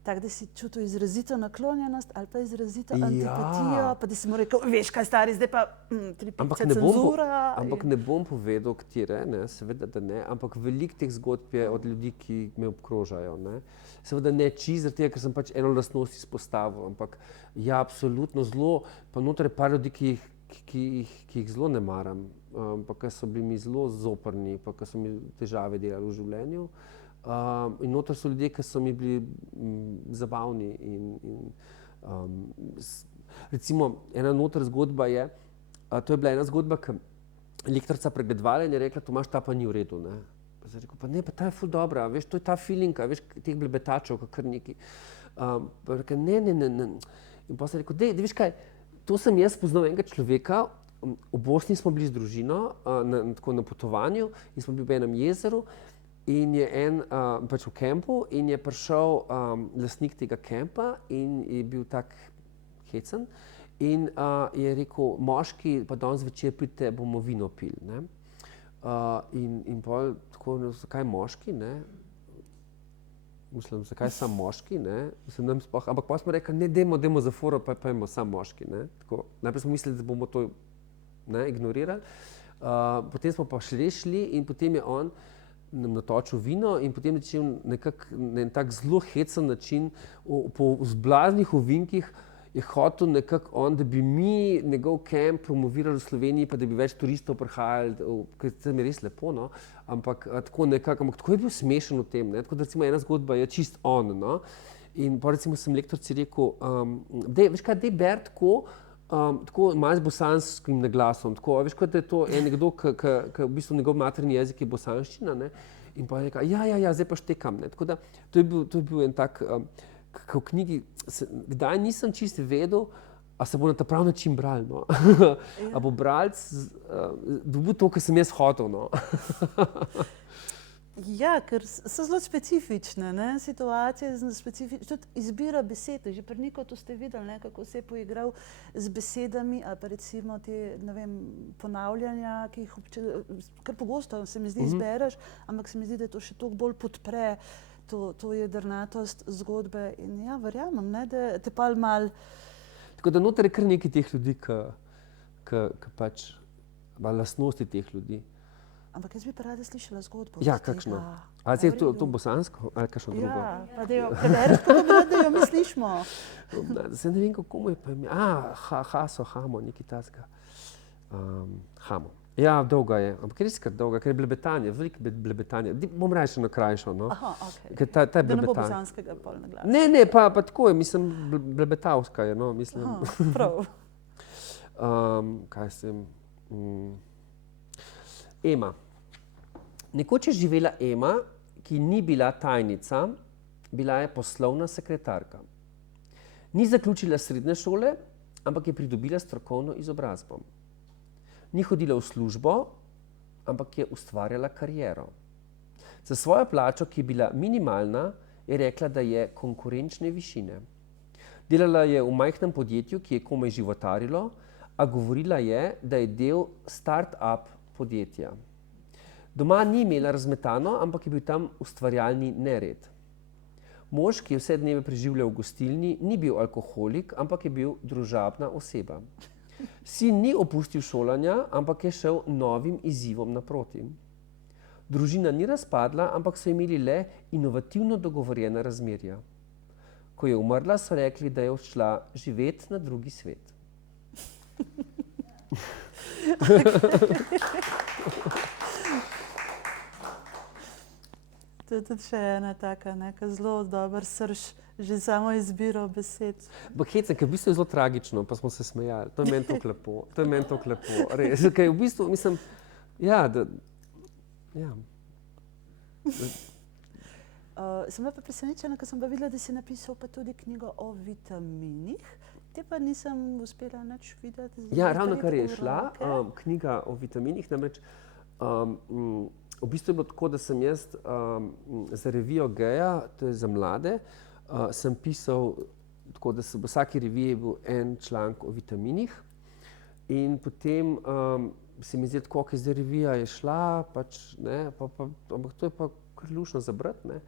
tako, da si čutil izrazito naklonjenost ali pa izrazito antipatijo, pa da si mu rekel, veš kaj stari, zdaj pa tripice cenzura. Ampak ne bom povedal, katere, ne, seveda, da ne, ampak veliko teh zgodb je od ljudi, ki me obkrožajo, ne. Seveda ne čisto zaradi tega, ker sem pač eno lastnost izpostavil, ampak ja, absolutno zelo, pa noter je par ljudi, ki jih zelo ne maram, pa ki so bili mi zelo zoprni, pa ki so mi težave delali v življenju. In noter so ljudje, ki so mi bili zabavni recimo ena noter zgodba je, to je bila ena zgodba, ki lektorica pregledovala in je rekla, Tomaž, ta pa ni v redu, ne. Pa sem rekel, pa ne, pa ta je ful dobra, veš, to je ta feeling, veš, teh blebetačev, kar neki. Pa rekel, ne. In pa sem rekel, dej, veš kaj, to sem jaz poznal enega človeka, v Bosni smo bili z družino, tako na potovanju in smo bili v enem jezeru. In je pač v kempu in je prišel lastnik tega kempa in je bil tak hecen in je rekel, moški, pa danes zvečer pridite, bomo vino pili, ne. In pol tako, zakaj moški, ne? Mislim, zakaj samo moški, ne? Ampak potem smo rekli, ne, dajmo za foro, pa pojmo samo moški, ne. Tako, najprej smo mislili, da bomo to, ne, ignorirali. Potem smo pa šli in potem je on nam natočil vino in potem začel nekako na en tak zelo hecen način, po zblaznih ovinkih je hotel nekako on, da bi mi njegov kemp promovirali v Sloveniji, pa da bi več turistov prihajali, ker tam je res lepo, no, ampak tako je bil smešen v tem, ne, tako da recimo ena zgodba je čist on, no, in pa recimo sem lektorici rekel, veš kaj, dej ber tako malo z bosanskim naglasom, tako, veš, kot da je to nekdo, ki v bistvu njegov materni jezik je bosanščina, ne, in pa je rekel, ja, zdaj pa štekam, ne, tako da to je bil en tak, v knjigi, kdaj nisem čisto vedel, a se bo na ta prav način bral, no, a bo bralec dobil to, kar sem jaz hotel, no. Ja, ker so zelo specifične, ne, situacije, tudi izbira besed, že pri Nikotu ste videli, ne, kako se je poigral z besedami, ali pa recimo te, ne vem, ponavljanja, ki jih kar pogosto se mi zdi izbereš, ampak se mi zdi, da to še toliko bolj podpre to jedrnatost zgodbe in ja, verjamem, ne, da te pa malo. Tako da noter je kar nekaj teh ljudi, ki pač, lastnosti teh ljudi. Ampak jaz bi pa rada slišala zgodbo. Ja, kakšno? A zdaj je to bosansko ali kakšno drugo? Ja, pa da jo prebereš, kako bi rada, da jo mi slišimo. Zdaj ne vem, kako mu je pa ime. Hamo, nekaj takega. Hamo. Ja, dolga je, ampak res kar dolga, ker je blebetanje, veliko blebetanje. Bom raje še nakrajšal, no. Aha, okej. Ker ta je Da ne bo blebetanje. bosanskega pol na glas. Ne, pa tako je, mislim, blebetavska je, no, mislim. Aha, prav. Kaj sem... Ema. Nekoč je živela Ema, ki ni bila tajnica, bila je poslovna sekretarka. Ni zaključila srednje šole, ampak je pridobila strokovno izobrazbo. Ni hodila v službo, ampak je ustvarjala kariero. Za svojo plačo, ki je bila minimalna, je rekla, da je konkurenčne višine. Delala je v majhnem podjetju, ki je komaj životarilo, a govorila je, da je del start-up podjetja. Doma ni imela razmetano, ampak je bil tam ustvarjalni nered. Mož, ki je vse dneve preživljal v gostilni, ni bil alkoholik, ampak je bil družabna oseba. Sin ni opustil šolanja, ampak je šel novim izzivom naproti. Družina ni razpadla, ampak so imeli le inovativno dogovorjena razmerja. Ko je umrla, so rekli, da je odšla živeti na drugi svet. To je tudi še ena taka, neka zelo dober srž, že samo izbiro besed. Hecam, ker v bistvu je zelo tragično, pa smo se smejali. To je meni toliko lepo, to je meni toliko lepo. Res, ker v bistvu mislim, ja, da, ja. Sem bila pa presenečena, ker sem pa videla, da si napisal pa tudi knjigo o vitaminih. Te pa nisem uspela nič videti. Ja, ravno kar je šla, knjiga o vitaminih, namreč v bistvu je bilo tako, da sem jaz za revijo Geja, to je za mlade, sem pisal tako, da se v vsaki reviji je bil en članek o vitaminih in potem se mi zdi tako, ker zdaj revija je šla, pač, ne, ampak to je pa kar luštno za brati, ne.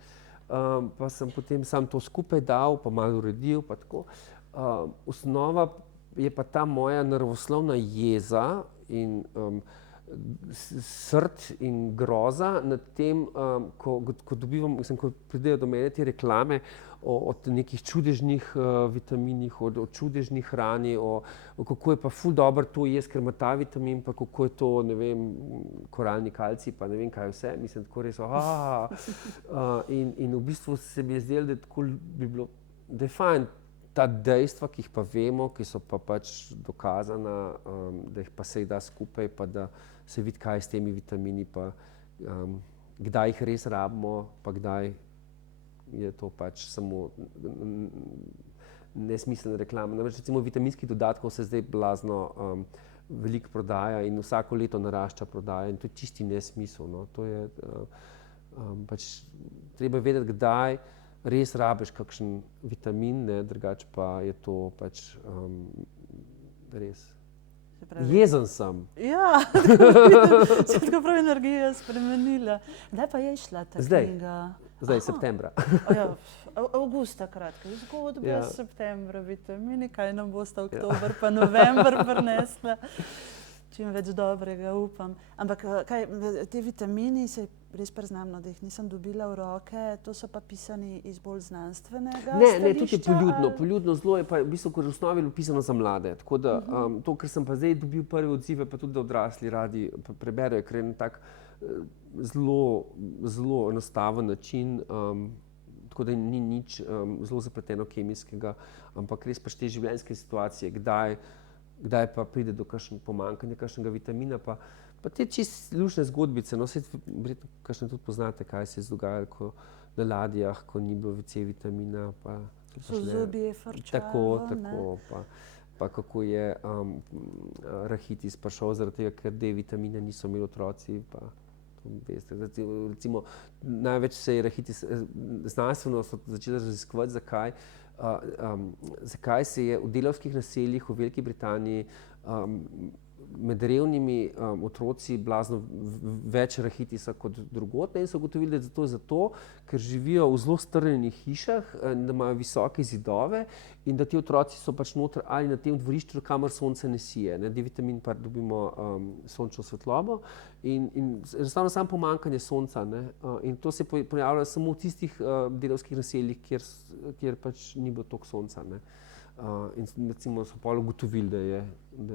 Pa sem potem sam to skupaj dal, pa malo uredil, pa tako. Osnova je pa ta moja naravoslovna jeza in srd in groza nad tem, ko dobivam, mislim, ko pridejo do mene te reklame o nekih čudežnih vitaminih, o čudežni hrani, kako je pa ful dobro to jesti, ker ima ta vitamin, pa kako je to, ne vem, koralni kalcij, pa ne vem kaj vse, mislim, tako res, in v bistvu se mi je zdelo, da tako bi bilo, da je fajn ta dejstva, ki jih pa vemo, ki so pa pač dokazana, da jih pa se jih da skupaj, pa da se vidi, kaj s temi vitamini, pa kdaj jih res rabimo, pa kdaj je to pač samo nesmiselna reklama. Namreč recimo vitaminskih dodatkov se zdaj blazno veliko prodaja in vsako leto narašča prodaja in to je čisti nesmisel, no. To je pač treba vedeti, kdaj res rabiš kakšen vitamin, ne, drugače pa je to pač res. Jezen sem. Ja, se tako prav energija spremenila. Kdaj pa je šla ta knjiga? Zdaj, septembra. Ja, avgusta kratka zgodba, ja. Septembra vitamini, kaj nam bosta oktober pa november prinesla. Čim več dobrega, upam. Ampak kaj, te vitamini, se res priznam, da jih nisem dobila v roke, to so pa pisani iz bolj znanstvenega stališča? Ne, tudi je poljudno zelo je pa v bistvu, ker v osnovi je pisano za mlade. Tako da to, ker sem pa zdaj dobil prve odzive, pa tudi da odrasli radi preberejo, ker je en tak zelo enostaven način, tako da ni nič zelo zapleteno kemijskega, ampak res pač te življenjske situacije, kdaj pa pride do pomanjkanja kakšnega vitamina, pa te čisto luštne zgodbice, no, saj verjetno kakšne tudi poznate, kaj se je dogajalo, ko na ladjah, ko ni bilo C vitamina, pa so zobje frčalo, tako, pa kako je rahitis prišel zaradi tega, ker D vitamina niso imeli otroci, pa veste, recimo največ se je rahitis, znanstveno so začeli raziskovati, zakaj se je v delavskih naseljih v Veliki Britaniji med revnimi otroci blazno več rahitisa kot drugod, in so ugotovili, da je to zato, ker živijo v zelo strnjenih hišah, da imajo visoke zidove in da ti otroci so pač noter ali na tem dvorišču, kamor sonce ne sije. D-vitamin pa dobimo sončno svetlobo in enostavno samo pomanjkanje sonca, ne, in to se pojavlja samo v tistih delavskih naseljih, kjer pač ni bilo toliko sonca, ne. In recimo so potem ugotovili, da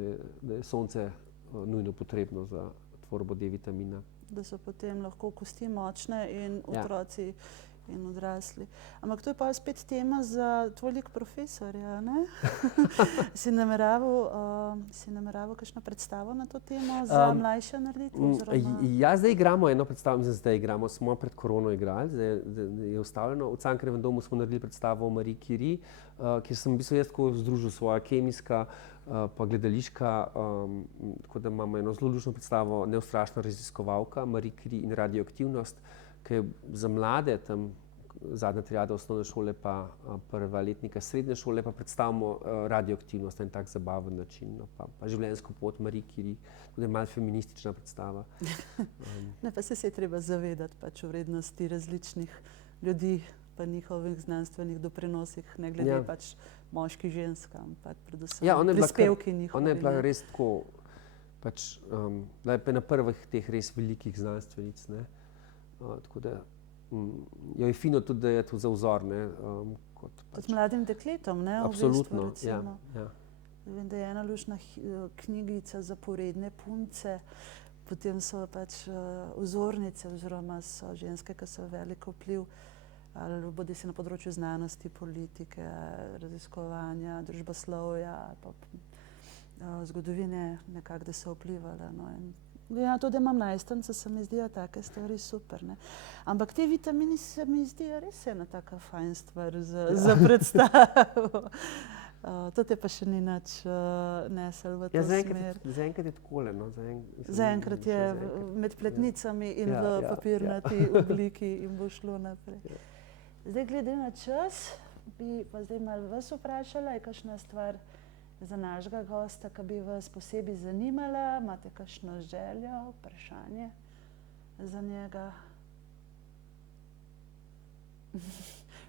je sonce nujno potrebno za tvorbo D-vitamina. Da so potem lahko kosti močne in otroci in odrasli. Ampak to je pa spet tema za tvoj lik profesorja, ne? Si nameraval kakšno predstavo na to temo za mlajše narediti? Ja, zdaj igramo eno predstavo, smo pred korono igrali, zdaj je ustavljeno. V Cankarjevem domu smo naredili predstavo o Marie Curie, kjer sem v bistvu jaz tako združil svoja kemijska pa gledališka, tako da imamo eno zelo luštno predstavo Neustrašna raziskovalka, Marie Curie in radioaktivnost, ki je za mlade tam zadnja triada osnovne šole pa prva letnika srednje šole, pa predstavimo radioaktivnost na en tak zabaven način, no, pa življenjsko pot Marie Curie, tudi je malo feministična predstava. Ne, pa se je treba zavedati pač o vrednosti različnih ljudi, pa njihovih znanstvenih doprinosih, ne glede pač moški, ženska, ampak predvsem prispevki njihovi. Ona je bila res tako, pač, bila je pa na prvih teh res velikih znanstvenic, ne. Tako da jo je fino tudi, da je to za vzor, ne. Tudi mladim dekletom, ne, absolutno, v bistvu, recimo. Vem, da je ena luštna knjigica Zaporedne punce, potem so pač vzornice oziroma so ženske, ki so veliko vpliv, ali bodi si na področju znanosti, politike, raziskovanja, družboslovja, pa zgodovine nekako, da so vplivale, no, in glede na to, da imam najstnice, se mi zdijo take stvari super, ne. Ampak te vitamini se mi zdijo res ena taka fajn stvar za predstavo. To te pa še ni nič nesel v to smer. Zaenkrat je takole, no. Zaenkrat je med pletnicami in v papirnati obliki in bo šlo naprej. Zdaj, glede na čas, bi pa zdaj malo vas vprašala, je kakšna stvar za našega gosta, ki bi vas posebej zanimala? Imate kakšno željo, vprašanje za njega?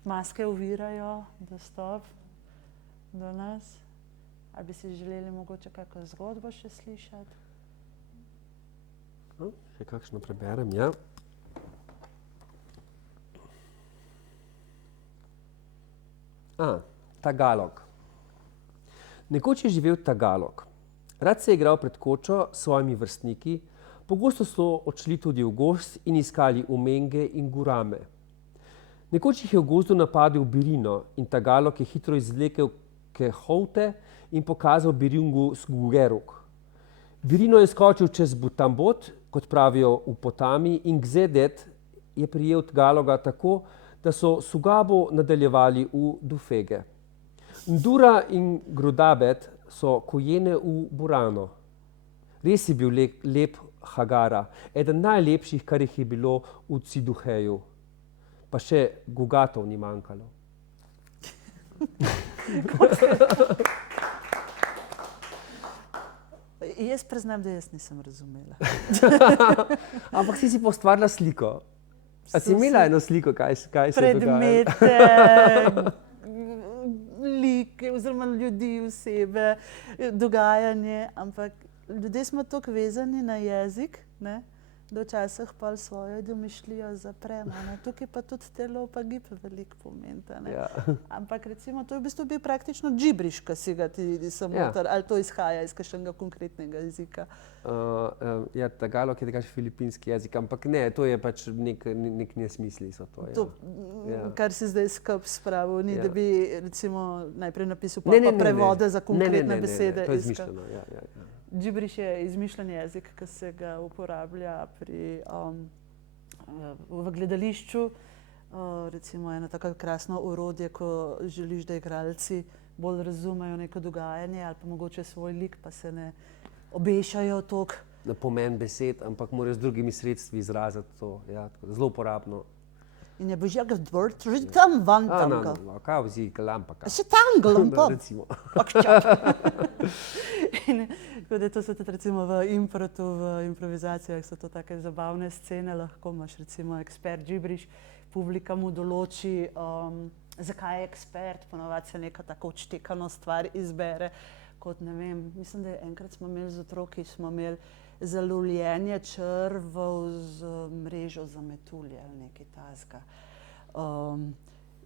Maske ovirajo dostop do nas? Ali bi si želeli mogoče kakšno zgodbo še slišati? Še kakšno preberem, ja. Tagalog. Nekoč je živel Tagalog. Rad se je igral pred kočo s svojimi vrstniki, pogosto so odšli tudi v gozd in iskali umenge in gurame. Nekoč jih je v gozdu napadel Birino in Tagalog je hitro izvlekel kehote in pokazal Biringu Gugeruk. Birino je skočil čez Butambot, kot pravijo v Potami, in Gzedet je prijel Tagaloga tako, da so Sugabo nadaljevali v Dufege. Ndura in Grudabet so kojene v Burano. Res je bil lep Hagara, eden najlepših, kar jih je bilo v Ciduheju. Pa še Gugatov ni manjkalo. Jaz priznam, da jaz nisem razumela. Ampak si ustvarila sliko. A si imela eno sliko, kaj se je dogajalo? Predmete, like oziroma ljudi, osebe, dogajanje, ampak ljudje smo toliko vezani na jezik, ne, da včasih pa svojo domišljijo zapremo. Tukaj pa tudi telo pa gib veliko pomenta. Ampak recimo to je v bistvu bil praktično džibriš, ki si ga ti samotar, ali to izhaja iz kakšnega konkretnega jezika? Tagalog je takšen filipinski jezik, ampak ne, to je pač nek nesmisli so to. To, kar si zdaj skup spravil, ni da bi recimo najprej napisal pa prevode za konkretne besede. Ne, to je izmišljeno, Džibriš je izmišljen jezik, ki se ga uporablja v gledališču. Recimo eno tako krasno orodje, ko želiš, da igralci bolj razumejo neko dogajanje ali pa mogoče svoj lik, pa se ne obešajo toliko. Na pomen besed, ampak morajo z drugimi sredstvi izraziti to. Zelo uporabno. In je božjega dvrt, že tam van tanka. Kaj vzi lampaka? Še tango lampa. Recimo. To so tudi recimo v improtu, v improvizacijah so to take zabavne scene, lahko imaš recimo ekspert džibriš, publika mu določi, zakaj je ekspert, ponovadi se neka tako odštekano stvar izbere, kot ne vem, mislim, da enkrat smo imeli z otroki, smo imeli za lovljenje črvov z mrežo za metulje ali nekaj takega.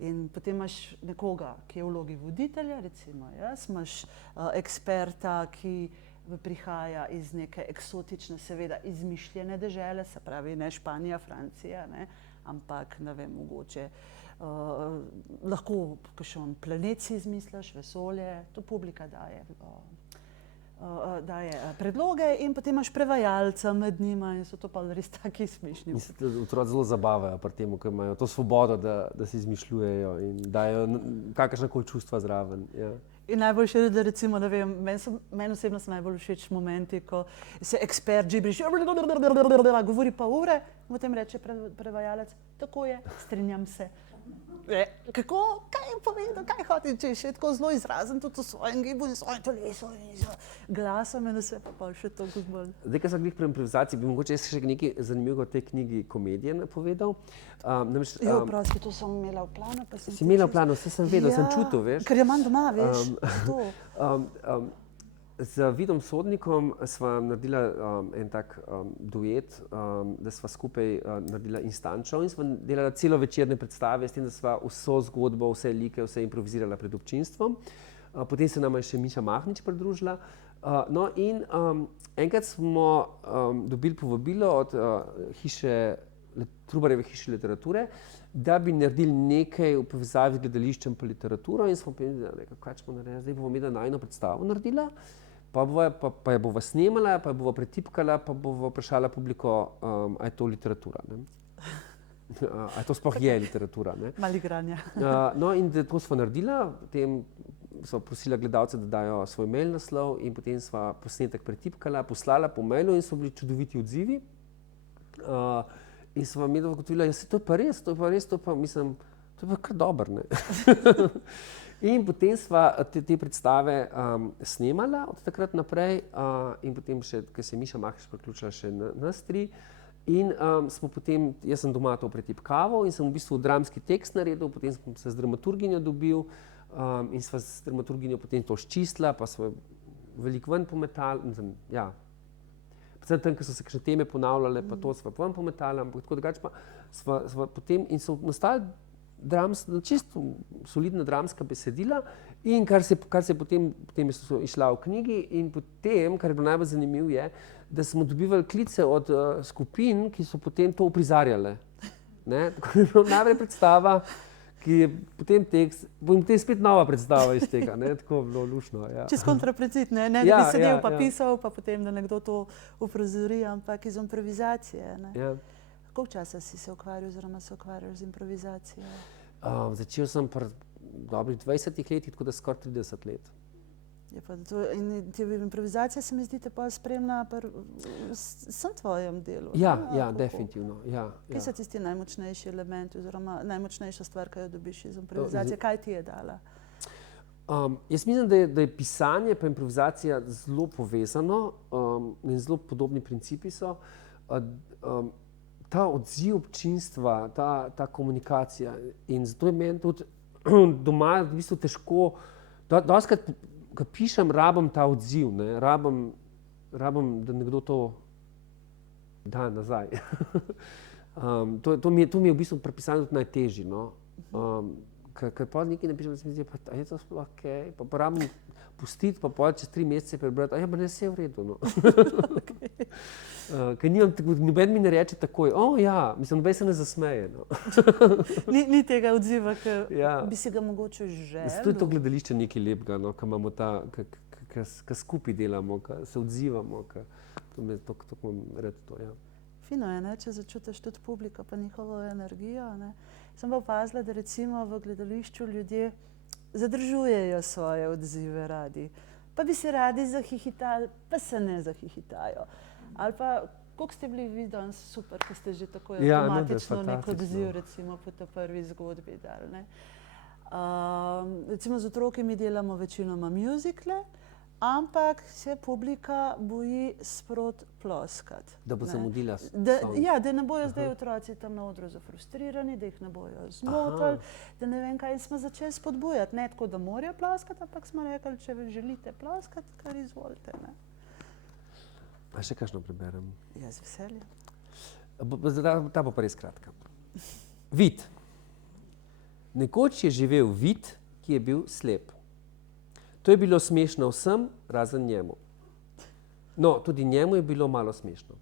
In potem imaš nekoga, ki je v vlogi voditelja, recimo jaz, imaš eksperta, ki prihaja iz neke eksotične, seveda izmišljene dežele, se pravi ne Španija, Francija, ne, ampak ne vem, mogoče lahko kakšen planet si izmisliš, vesolje, to publika daje predloge in potem imaš prevajalca med njima in so to pa res taki smešni. Otroci zelo zabavajo pri tem, ko imajo to svobodo, da si izmišljujejo in dajo kakršnakoli čustva zraven. In najboljše je, da recimo, ne vem, meni osebno so najbolj všeč momenti, ko se ekspert džibriš, govori pa ure, potem reče prevajalec, tako je, strinjam se. kako, kaj je povedal, kaj hoče, če je še tako zelo izrazen tudi v svojem gibu in svojem telesu in z glasom in vse pa še toliko bolj. Zdaj, ko sem glih pri improvizaciji, bi mogoče jaz še nekaj zanimivega o tej knjigi komedije napovedal. Prosti, to sem imela v planu, pa sem... Si imela v planu, vse sem vedel, sem čutil, veš. Ker jo imam doma, veš, to. Z Vidom Sodnikom sva naredila en tak duet, da sva skupaj naredila Instančo in sva delala celovečerne predstave, s tem, da sva vso zgodbo, vse like, vse improvizirala pred občinstvom. Potem se nama je še Miša Mahnič pridružila. No in enkrat smo dobili povabilo od Trubarjeve hiše literature, da bi naredili nekaj v povezavi z gledališčem pa literaturo in smo povedali, kaj bomo naredili, zdaj bomo imeli najino predstavo naredila, pa jo bova snemala, pa jo bova pretipkala, pa bova vprašala publiko, a je to literatura. Ne? A je to sploh je literatura. Ne? Malo igranja. No in to sva naredila, potem sva prosila gledalce, da dajo svoj mail naslov in potem sva posnetek pretipkala, poslala po mailu in so bili čudoviti odzivi. In sva medova ugotovila, ja, to je pa res, to je pa kar dobro, ne. In potem sva te predstave snemala od takrat naprej in potem še, ker se je Miša Mahnič priključila še nas tri in smo potem, jaz sem doma to pretipkaval in sem v bistvu dramski tekst naredil, potem sem se z dramaturginjo dobil in sva z dramaturginjo potem to sčistila, pa sva veliko ven pometali, ja. Predvsem tam, ker so se kakšne teme ponavljale, pa to sva ven pometala, ampak tako drugače pa sva potem in so nastali čisto solidna dramska besedila in kar se potem so išla v knjigi in potem, kar je bilo najbolj zanimivo je, da smo dobivali klice od skupin, ki so potem to uprizarjale. Ne? Tako je bila najprej predstava, ki je potem tekst, potem spet nova predstava iz tega, ne, tako je bilo lušno. Ja. Čez kontraprecit, ne, da bi sedel pa pisal, pa potem, da nekdo to uprizori, ampak iz improvizacije, ne. Ja. Koliko časa si se ukvarjal oziroma se ukvarjal z improvizacijo? Začel sem pri dobrih 20 letih, tako da skoraj 30 let. In improvizacija se mi zdi, pa spremlja vsem tvojem delu. Ja, definitivno. Kaj so tisti najmočnejši elementi oziroma najmočnejša stvar, ki jo dobiš iz improvizacije? Kaj ti je dala? Jaz mislim, da je pisanje pa improvizacija zelo povezano in zelo podobni principi so. Ta odziv občinstva, ta komunikacija in zato je meni tudi doma v bistvu težko, dostikrat, ko pišem, rabim ta odziv, ne, rabim, da nekdo to da nazaj. To mi je v bistvu pri pisanju tudi najtežje, no. Ker pa nekaj napišem, da se mi zdi, a je to sploh kaj, pa rabim pustiti, pa pol čez 3 mesece prebrati, a ja, pa ne, vse je v redu, no. Ker noben mi ne reče takoj, ja, mislim, noben se ne zasmeje, no. Ni tega odziva, ki bi si ga mogoče želel. To je to gledališče nekaj lepega, no, ko imamo ko skupaj delamo, ko se odzivamo, to imam rad to, ja. Fino je, ne, če začutiš tudi publiko pa njihovo energijo, ne. Sem pa opazila, da recimo v gledališču ljudje zadržujejo svoje odzive radi. Pa bi se radi zahihitali, pa se ne zahihitajo. Ali pa, koliko ste bili vi danes super, ko ste že tako avtomatično nek odziv recimo po tej prvi zgodbi dali, ne. Recimo z otroki mi delamo večinoma muzikle, ampak se publika boji sprot ploskati. Da bo zamudila Ja, da ne bojo zdaj otroci tam na odru zafrustrirani, da jih ne bojo zmotili, da ne vem kaj, in smo začeli spodbujati. Ne tako, da morajo ploskati, ampak smo rekli, če želite ploskati, kar izvolite, ne. A še kakšno preberem? Ja, z veseljem. Ta bo pa res kratka. Vid. Nekoč je živel vid, ki je bil slep. To je bilo smešno vsem, razen njemu. No, tudi njemu je bilo malo smešno.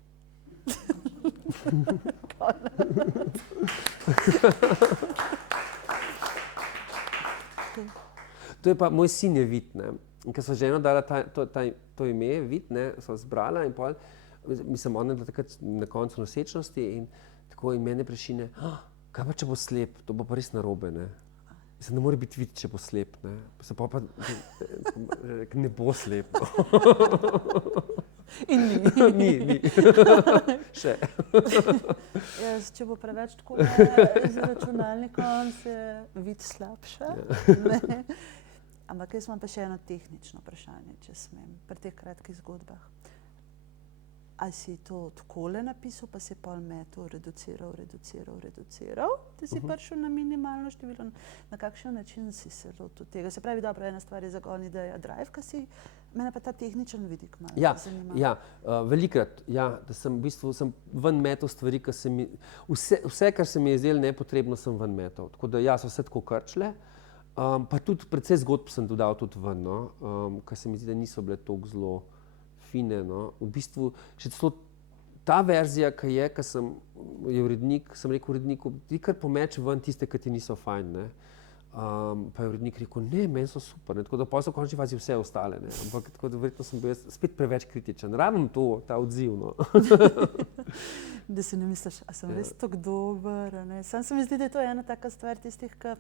To je pa, moj sin je vid, ne. In ko so ženo dala to ime, vid, ne, so zbrala in pol, mislim, ona je bila takrat na koncu nosečnosti in tako in mene prešine, kaj pa če bo slep, to bo pa res narobe, ne. Mislim, ne more biti vid, če bo slep, ne. Se pa ne bo slep, no. In Ni. Še. Jaz, če bo preveč tako z računalnikom, se vidi slabše. Ne. Ampak jaz imam pa še eno tehnično vprašanje, če smem, pri teh kratkih zgodbah. Ali si to takole napisal, pa si pol metal, reduciral, da si prišel na minimalno število? Na kakšen način si se lotil tega? Se pravi, dobro, ena stvar je zagon, ideja, drive, mene pa ta tehničen vidik malo zanima. Ja, velikrat, da sem v bistvu ven metal stvari, vse, kar se mi je zdelo nepotrebno, sem ven metal. Tako da so vse tako krčile. Pa tudi precej zgodb sem dodal tudi ven, ker se mi zdi, da niso bile toliko zelo fine. V bistvu še celo ta verzija, ki sem rekel uredniku, ti kar pomeč ven tiste, ki ti niso fajn. Ne? Pa je urednik rekel, ne, meni so super. Ne? Tako da pa so v končni fazi vse ostale. Ne? Ampak tako da verjetno sem bil spet preveč kritičen. Rabim ta odziv. No? Da si ne misliš, a sem res tako dober. Sam se mi zdi, da je to ena taka stvar tistih, ki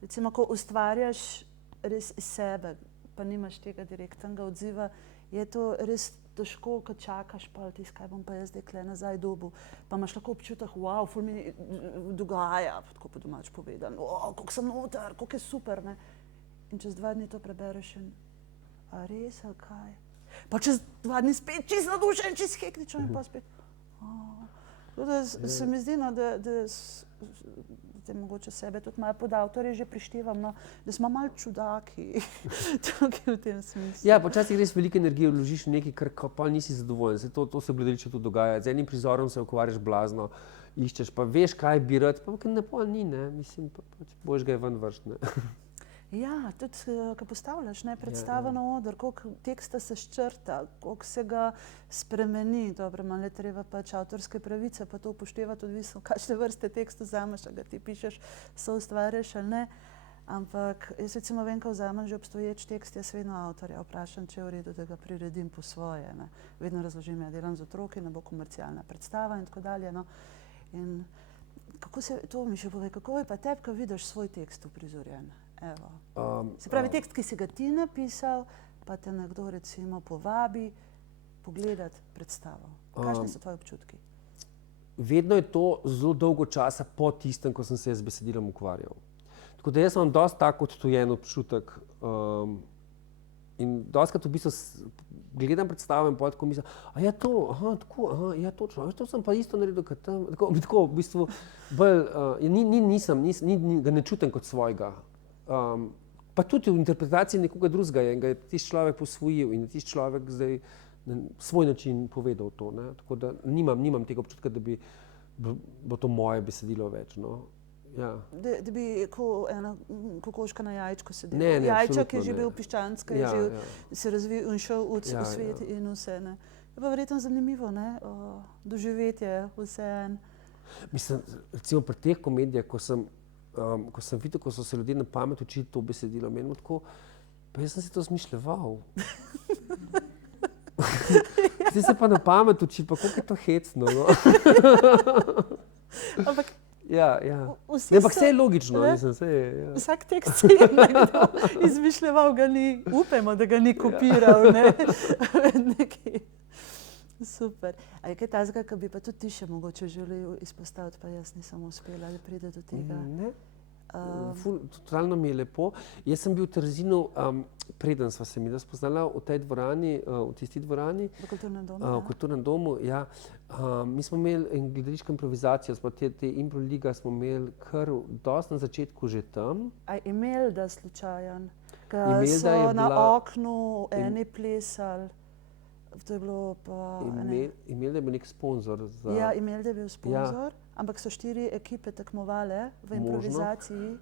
recimo, ko ustvarjaš res iz sebe, pa nimaš tega direktnega odziva, je to res težko, ko čakaš pa tisto, kaj bom pa jaz zdaj kle nazaj dobil. Pa imaš lahko občutek, wow, ful mi dogaja, tako po domač povedano, koliko sem noter, koliko je super. Ne? In čez 2 dni to prebereš in a res, ali kaj? Pa čez 2 dni spet čisto nadušen, čisto hektičen in pa spet. Se mi zdi, da mogoče sebe tudi malo pod avtorje že prištevam, da smo malo čudaki tukaj v tem smislu. Ja, počasih res veliko energije vložiš v nekaj, kar pa nisi zadovoljen. To se v gledališču tudi dogaja. Z enim prizorom se ukvarjaš blazno, iščeš, pa veš, kaj bi rad, pa ne pol ni, ne. Mislim, boš ga je ven vršt, ne. Ja, tudi, ko postavljaš predstavo na oder, koliko teksta se sčrta, koliko se ga spremeni. Dobro, malo je treba pač avtorske pravice, pa to upoštevati odvisno, kakšne vrste tekstu vzameš, a ga ti pišeš, soustvarjaš ali ne. Ampak jaz recimo vem, ko vzamem že obstoječ tekst, jaz vedno avtorja vprašam, če je v redu, da ga priredim po svoje. Ne. Vedno razložim, ja delam z otroki, ne bo komercialna predstava in tako dalje. No. In kako se, to mi še pove, kako je pa tebi, ko vidiš svoj tekst uprizorjen? Se pravi, tekst, ki si ga ti napisal, pa te nekdo recimo povabi pogledati predstavo. Kakšni so tvoji občutki? Vedno je to zelo dolgo časa po tistem, ko sem se z besedilom ukvarjal. Tako da jaz imam dosti tako odtujen občutek in dostikrat v bistvu gledam predstavo in potem tako mislim, a je to, tako, ja točno, to sem pa isto naredil kot tam. Tako v bistvu bolj, ga ne čutim kot svojega. Pa tudi v interpretaciji nekoga drugega je in ga je tisti človek posvojil in je tisti človek zdaj na svoj način povedal to. Ne? Tako da nimam tega občutka, da bi bilo to moje besedilo več. No? Ja. Da bi ena kokoška na jajčku sedela. Ne, jajček je že bil piščanska, se razvil in šel v svet in vse. Ne? Je pa verjetno zanimivo, ne? Doživetje vseeno. Mislim, recimo pri teh komedijah, ko sem videl, ko so se ljudje na pamet učili to besedilo, menim tako, pa jaz sem si to zmišljeval. Zdaj se pa na pamet učili, pa koliko je to hecno. No? Ampak ampak vse je logično. Vsak tekst si je nekdo izmišljeval, ga ni, upajmo, da ga ni kopiral. Ne? Super. A je kaj tazga, ki bi pa tudi ti še mogoče želel izpostaviti, pa jaz nisem uspela, da pride do tega? Ne. Totalno mi je lepo. Jaz sem bil v Trzinu, preden sva se midva spoznala v tej dvorani, v tisti dvorani. V Kulturnem domu? V Kulturnem domu, ja. Mi smo imeli gledališko improvizacijo, te improliga smo imeli kar dosti na začetku že tam. A je Imelda slučajen? Ka so na oknu eni plesali. To je bilo pa... Imelda je bil nek sponzor. Ja, Imelda je bil sponzor, ampak so 4 ekipe tekmovale v improvizaciji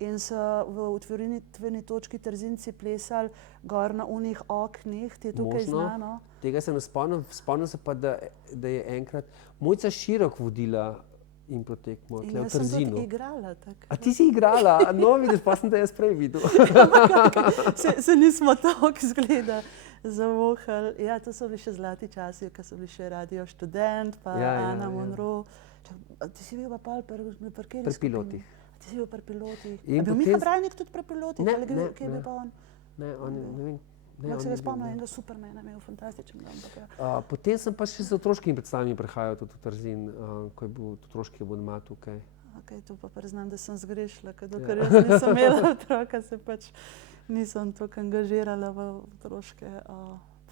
in so v otvoritveni točki Trzinci plesali gor na unih oknih, ti je tukaj znano. Tega se ne spomnim, spomnim se pa, da je enkrat Mojca Širok vodila improtekmo v Trzinu. In jaz sem tudi igrala takrat. A ti si igrala? No, vidiš, pa sem te jaz prej videl. Se nismo tako izgleda zavohali. Ja, to so bili še zlati časi, ko so bili še Radio Študent, pa Ana Monroe. Ti si bil pa pri kateri skupini? Pri Pilotih. Ti si bil pri Pilotih. Je bil Miha Brajnik tudi pri Pilotih? Ne. Kje je bil pa on? Ne, on je, ne vem. Ampak se ga spomnim, enega Supermana imel fantastičen dom. Potem sem pa še z otroškimi predstavami prihajal tudi v Trzin, ko je bil otroški abonmat tukaj. Okay, tu pa priznam, da sem zgrešila, ker jaz nisem imela otroka, se pač nisem toliko angažirala v otroške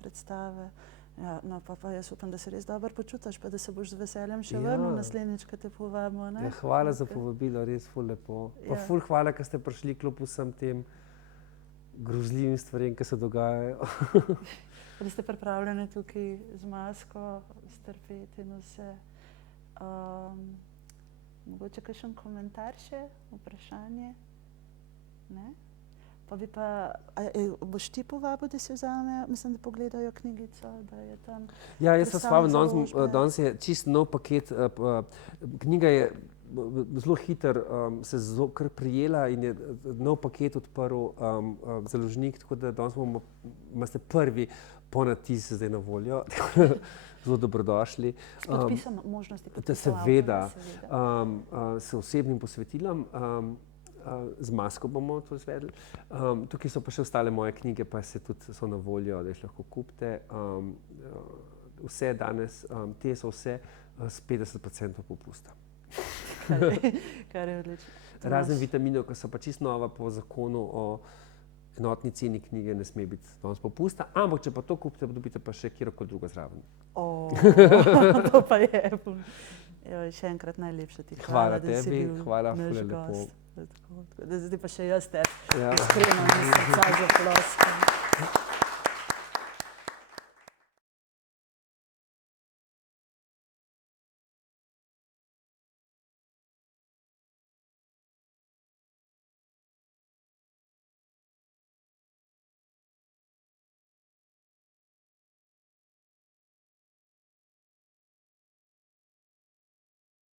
predstave. Ja, no, pa jaz upam, da se res dobro počutiš, pa da se boš z veseljem še vrnil naslednjič, ko te povabimo. Ja, hvala za povabilo, res ful lepo. Pa ful hvala, ker ste prišli kljub vsem tem grozljivim stvarem, ki se dogajajo. Da ste pripravljeni tukaj z masko, strpeti in vse. Mogoče kakšen komentar še, vprašanje? Ne? Pa bi pa, boš ti povabil, da si vzame, mislim, da pogledajo knjigico, da je tam... Ja, jaz sem vabim, danes je čist nov paket, knjiga je zelo hiter, se zelo kar prijela in je nov paket odprl založnik, tako da danes imate prvi ponatis zdaj na voljo, zelo dobrodošli. S podpisom možnosti podpisov. Seveda, s osebnim posvetilom, z masko bomo to izvedli. Tukaj so pa še ostale moje knjige, pa so na voljo, da jih lahko kupite. Vse danes, te so vse s 50% popusta. Kar je odlično. Razen vitaminov, ki so pa čisto nova po zakonu o enotni ceni knjige, ne sme biti danes popusta, ampak če pa to kupite, dobite pa še kjerkoli drugo zraven. To pa je. Še enkrat najlepša ti hvala, da si bil naš gost. Zdaj pa še jaz te iskreno nisem za ploskam.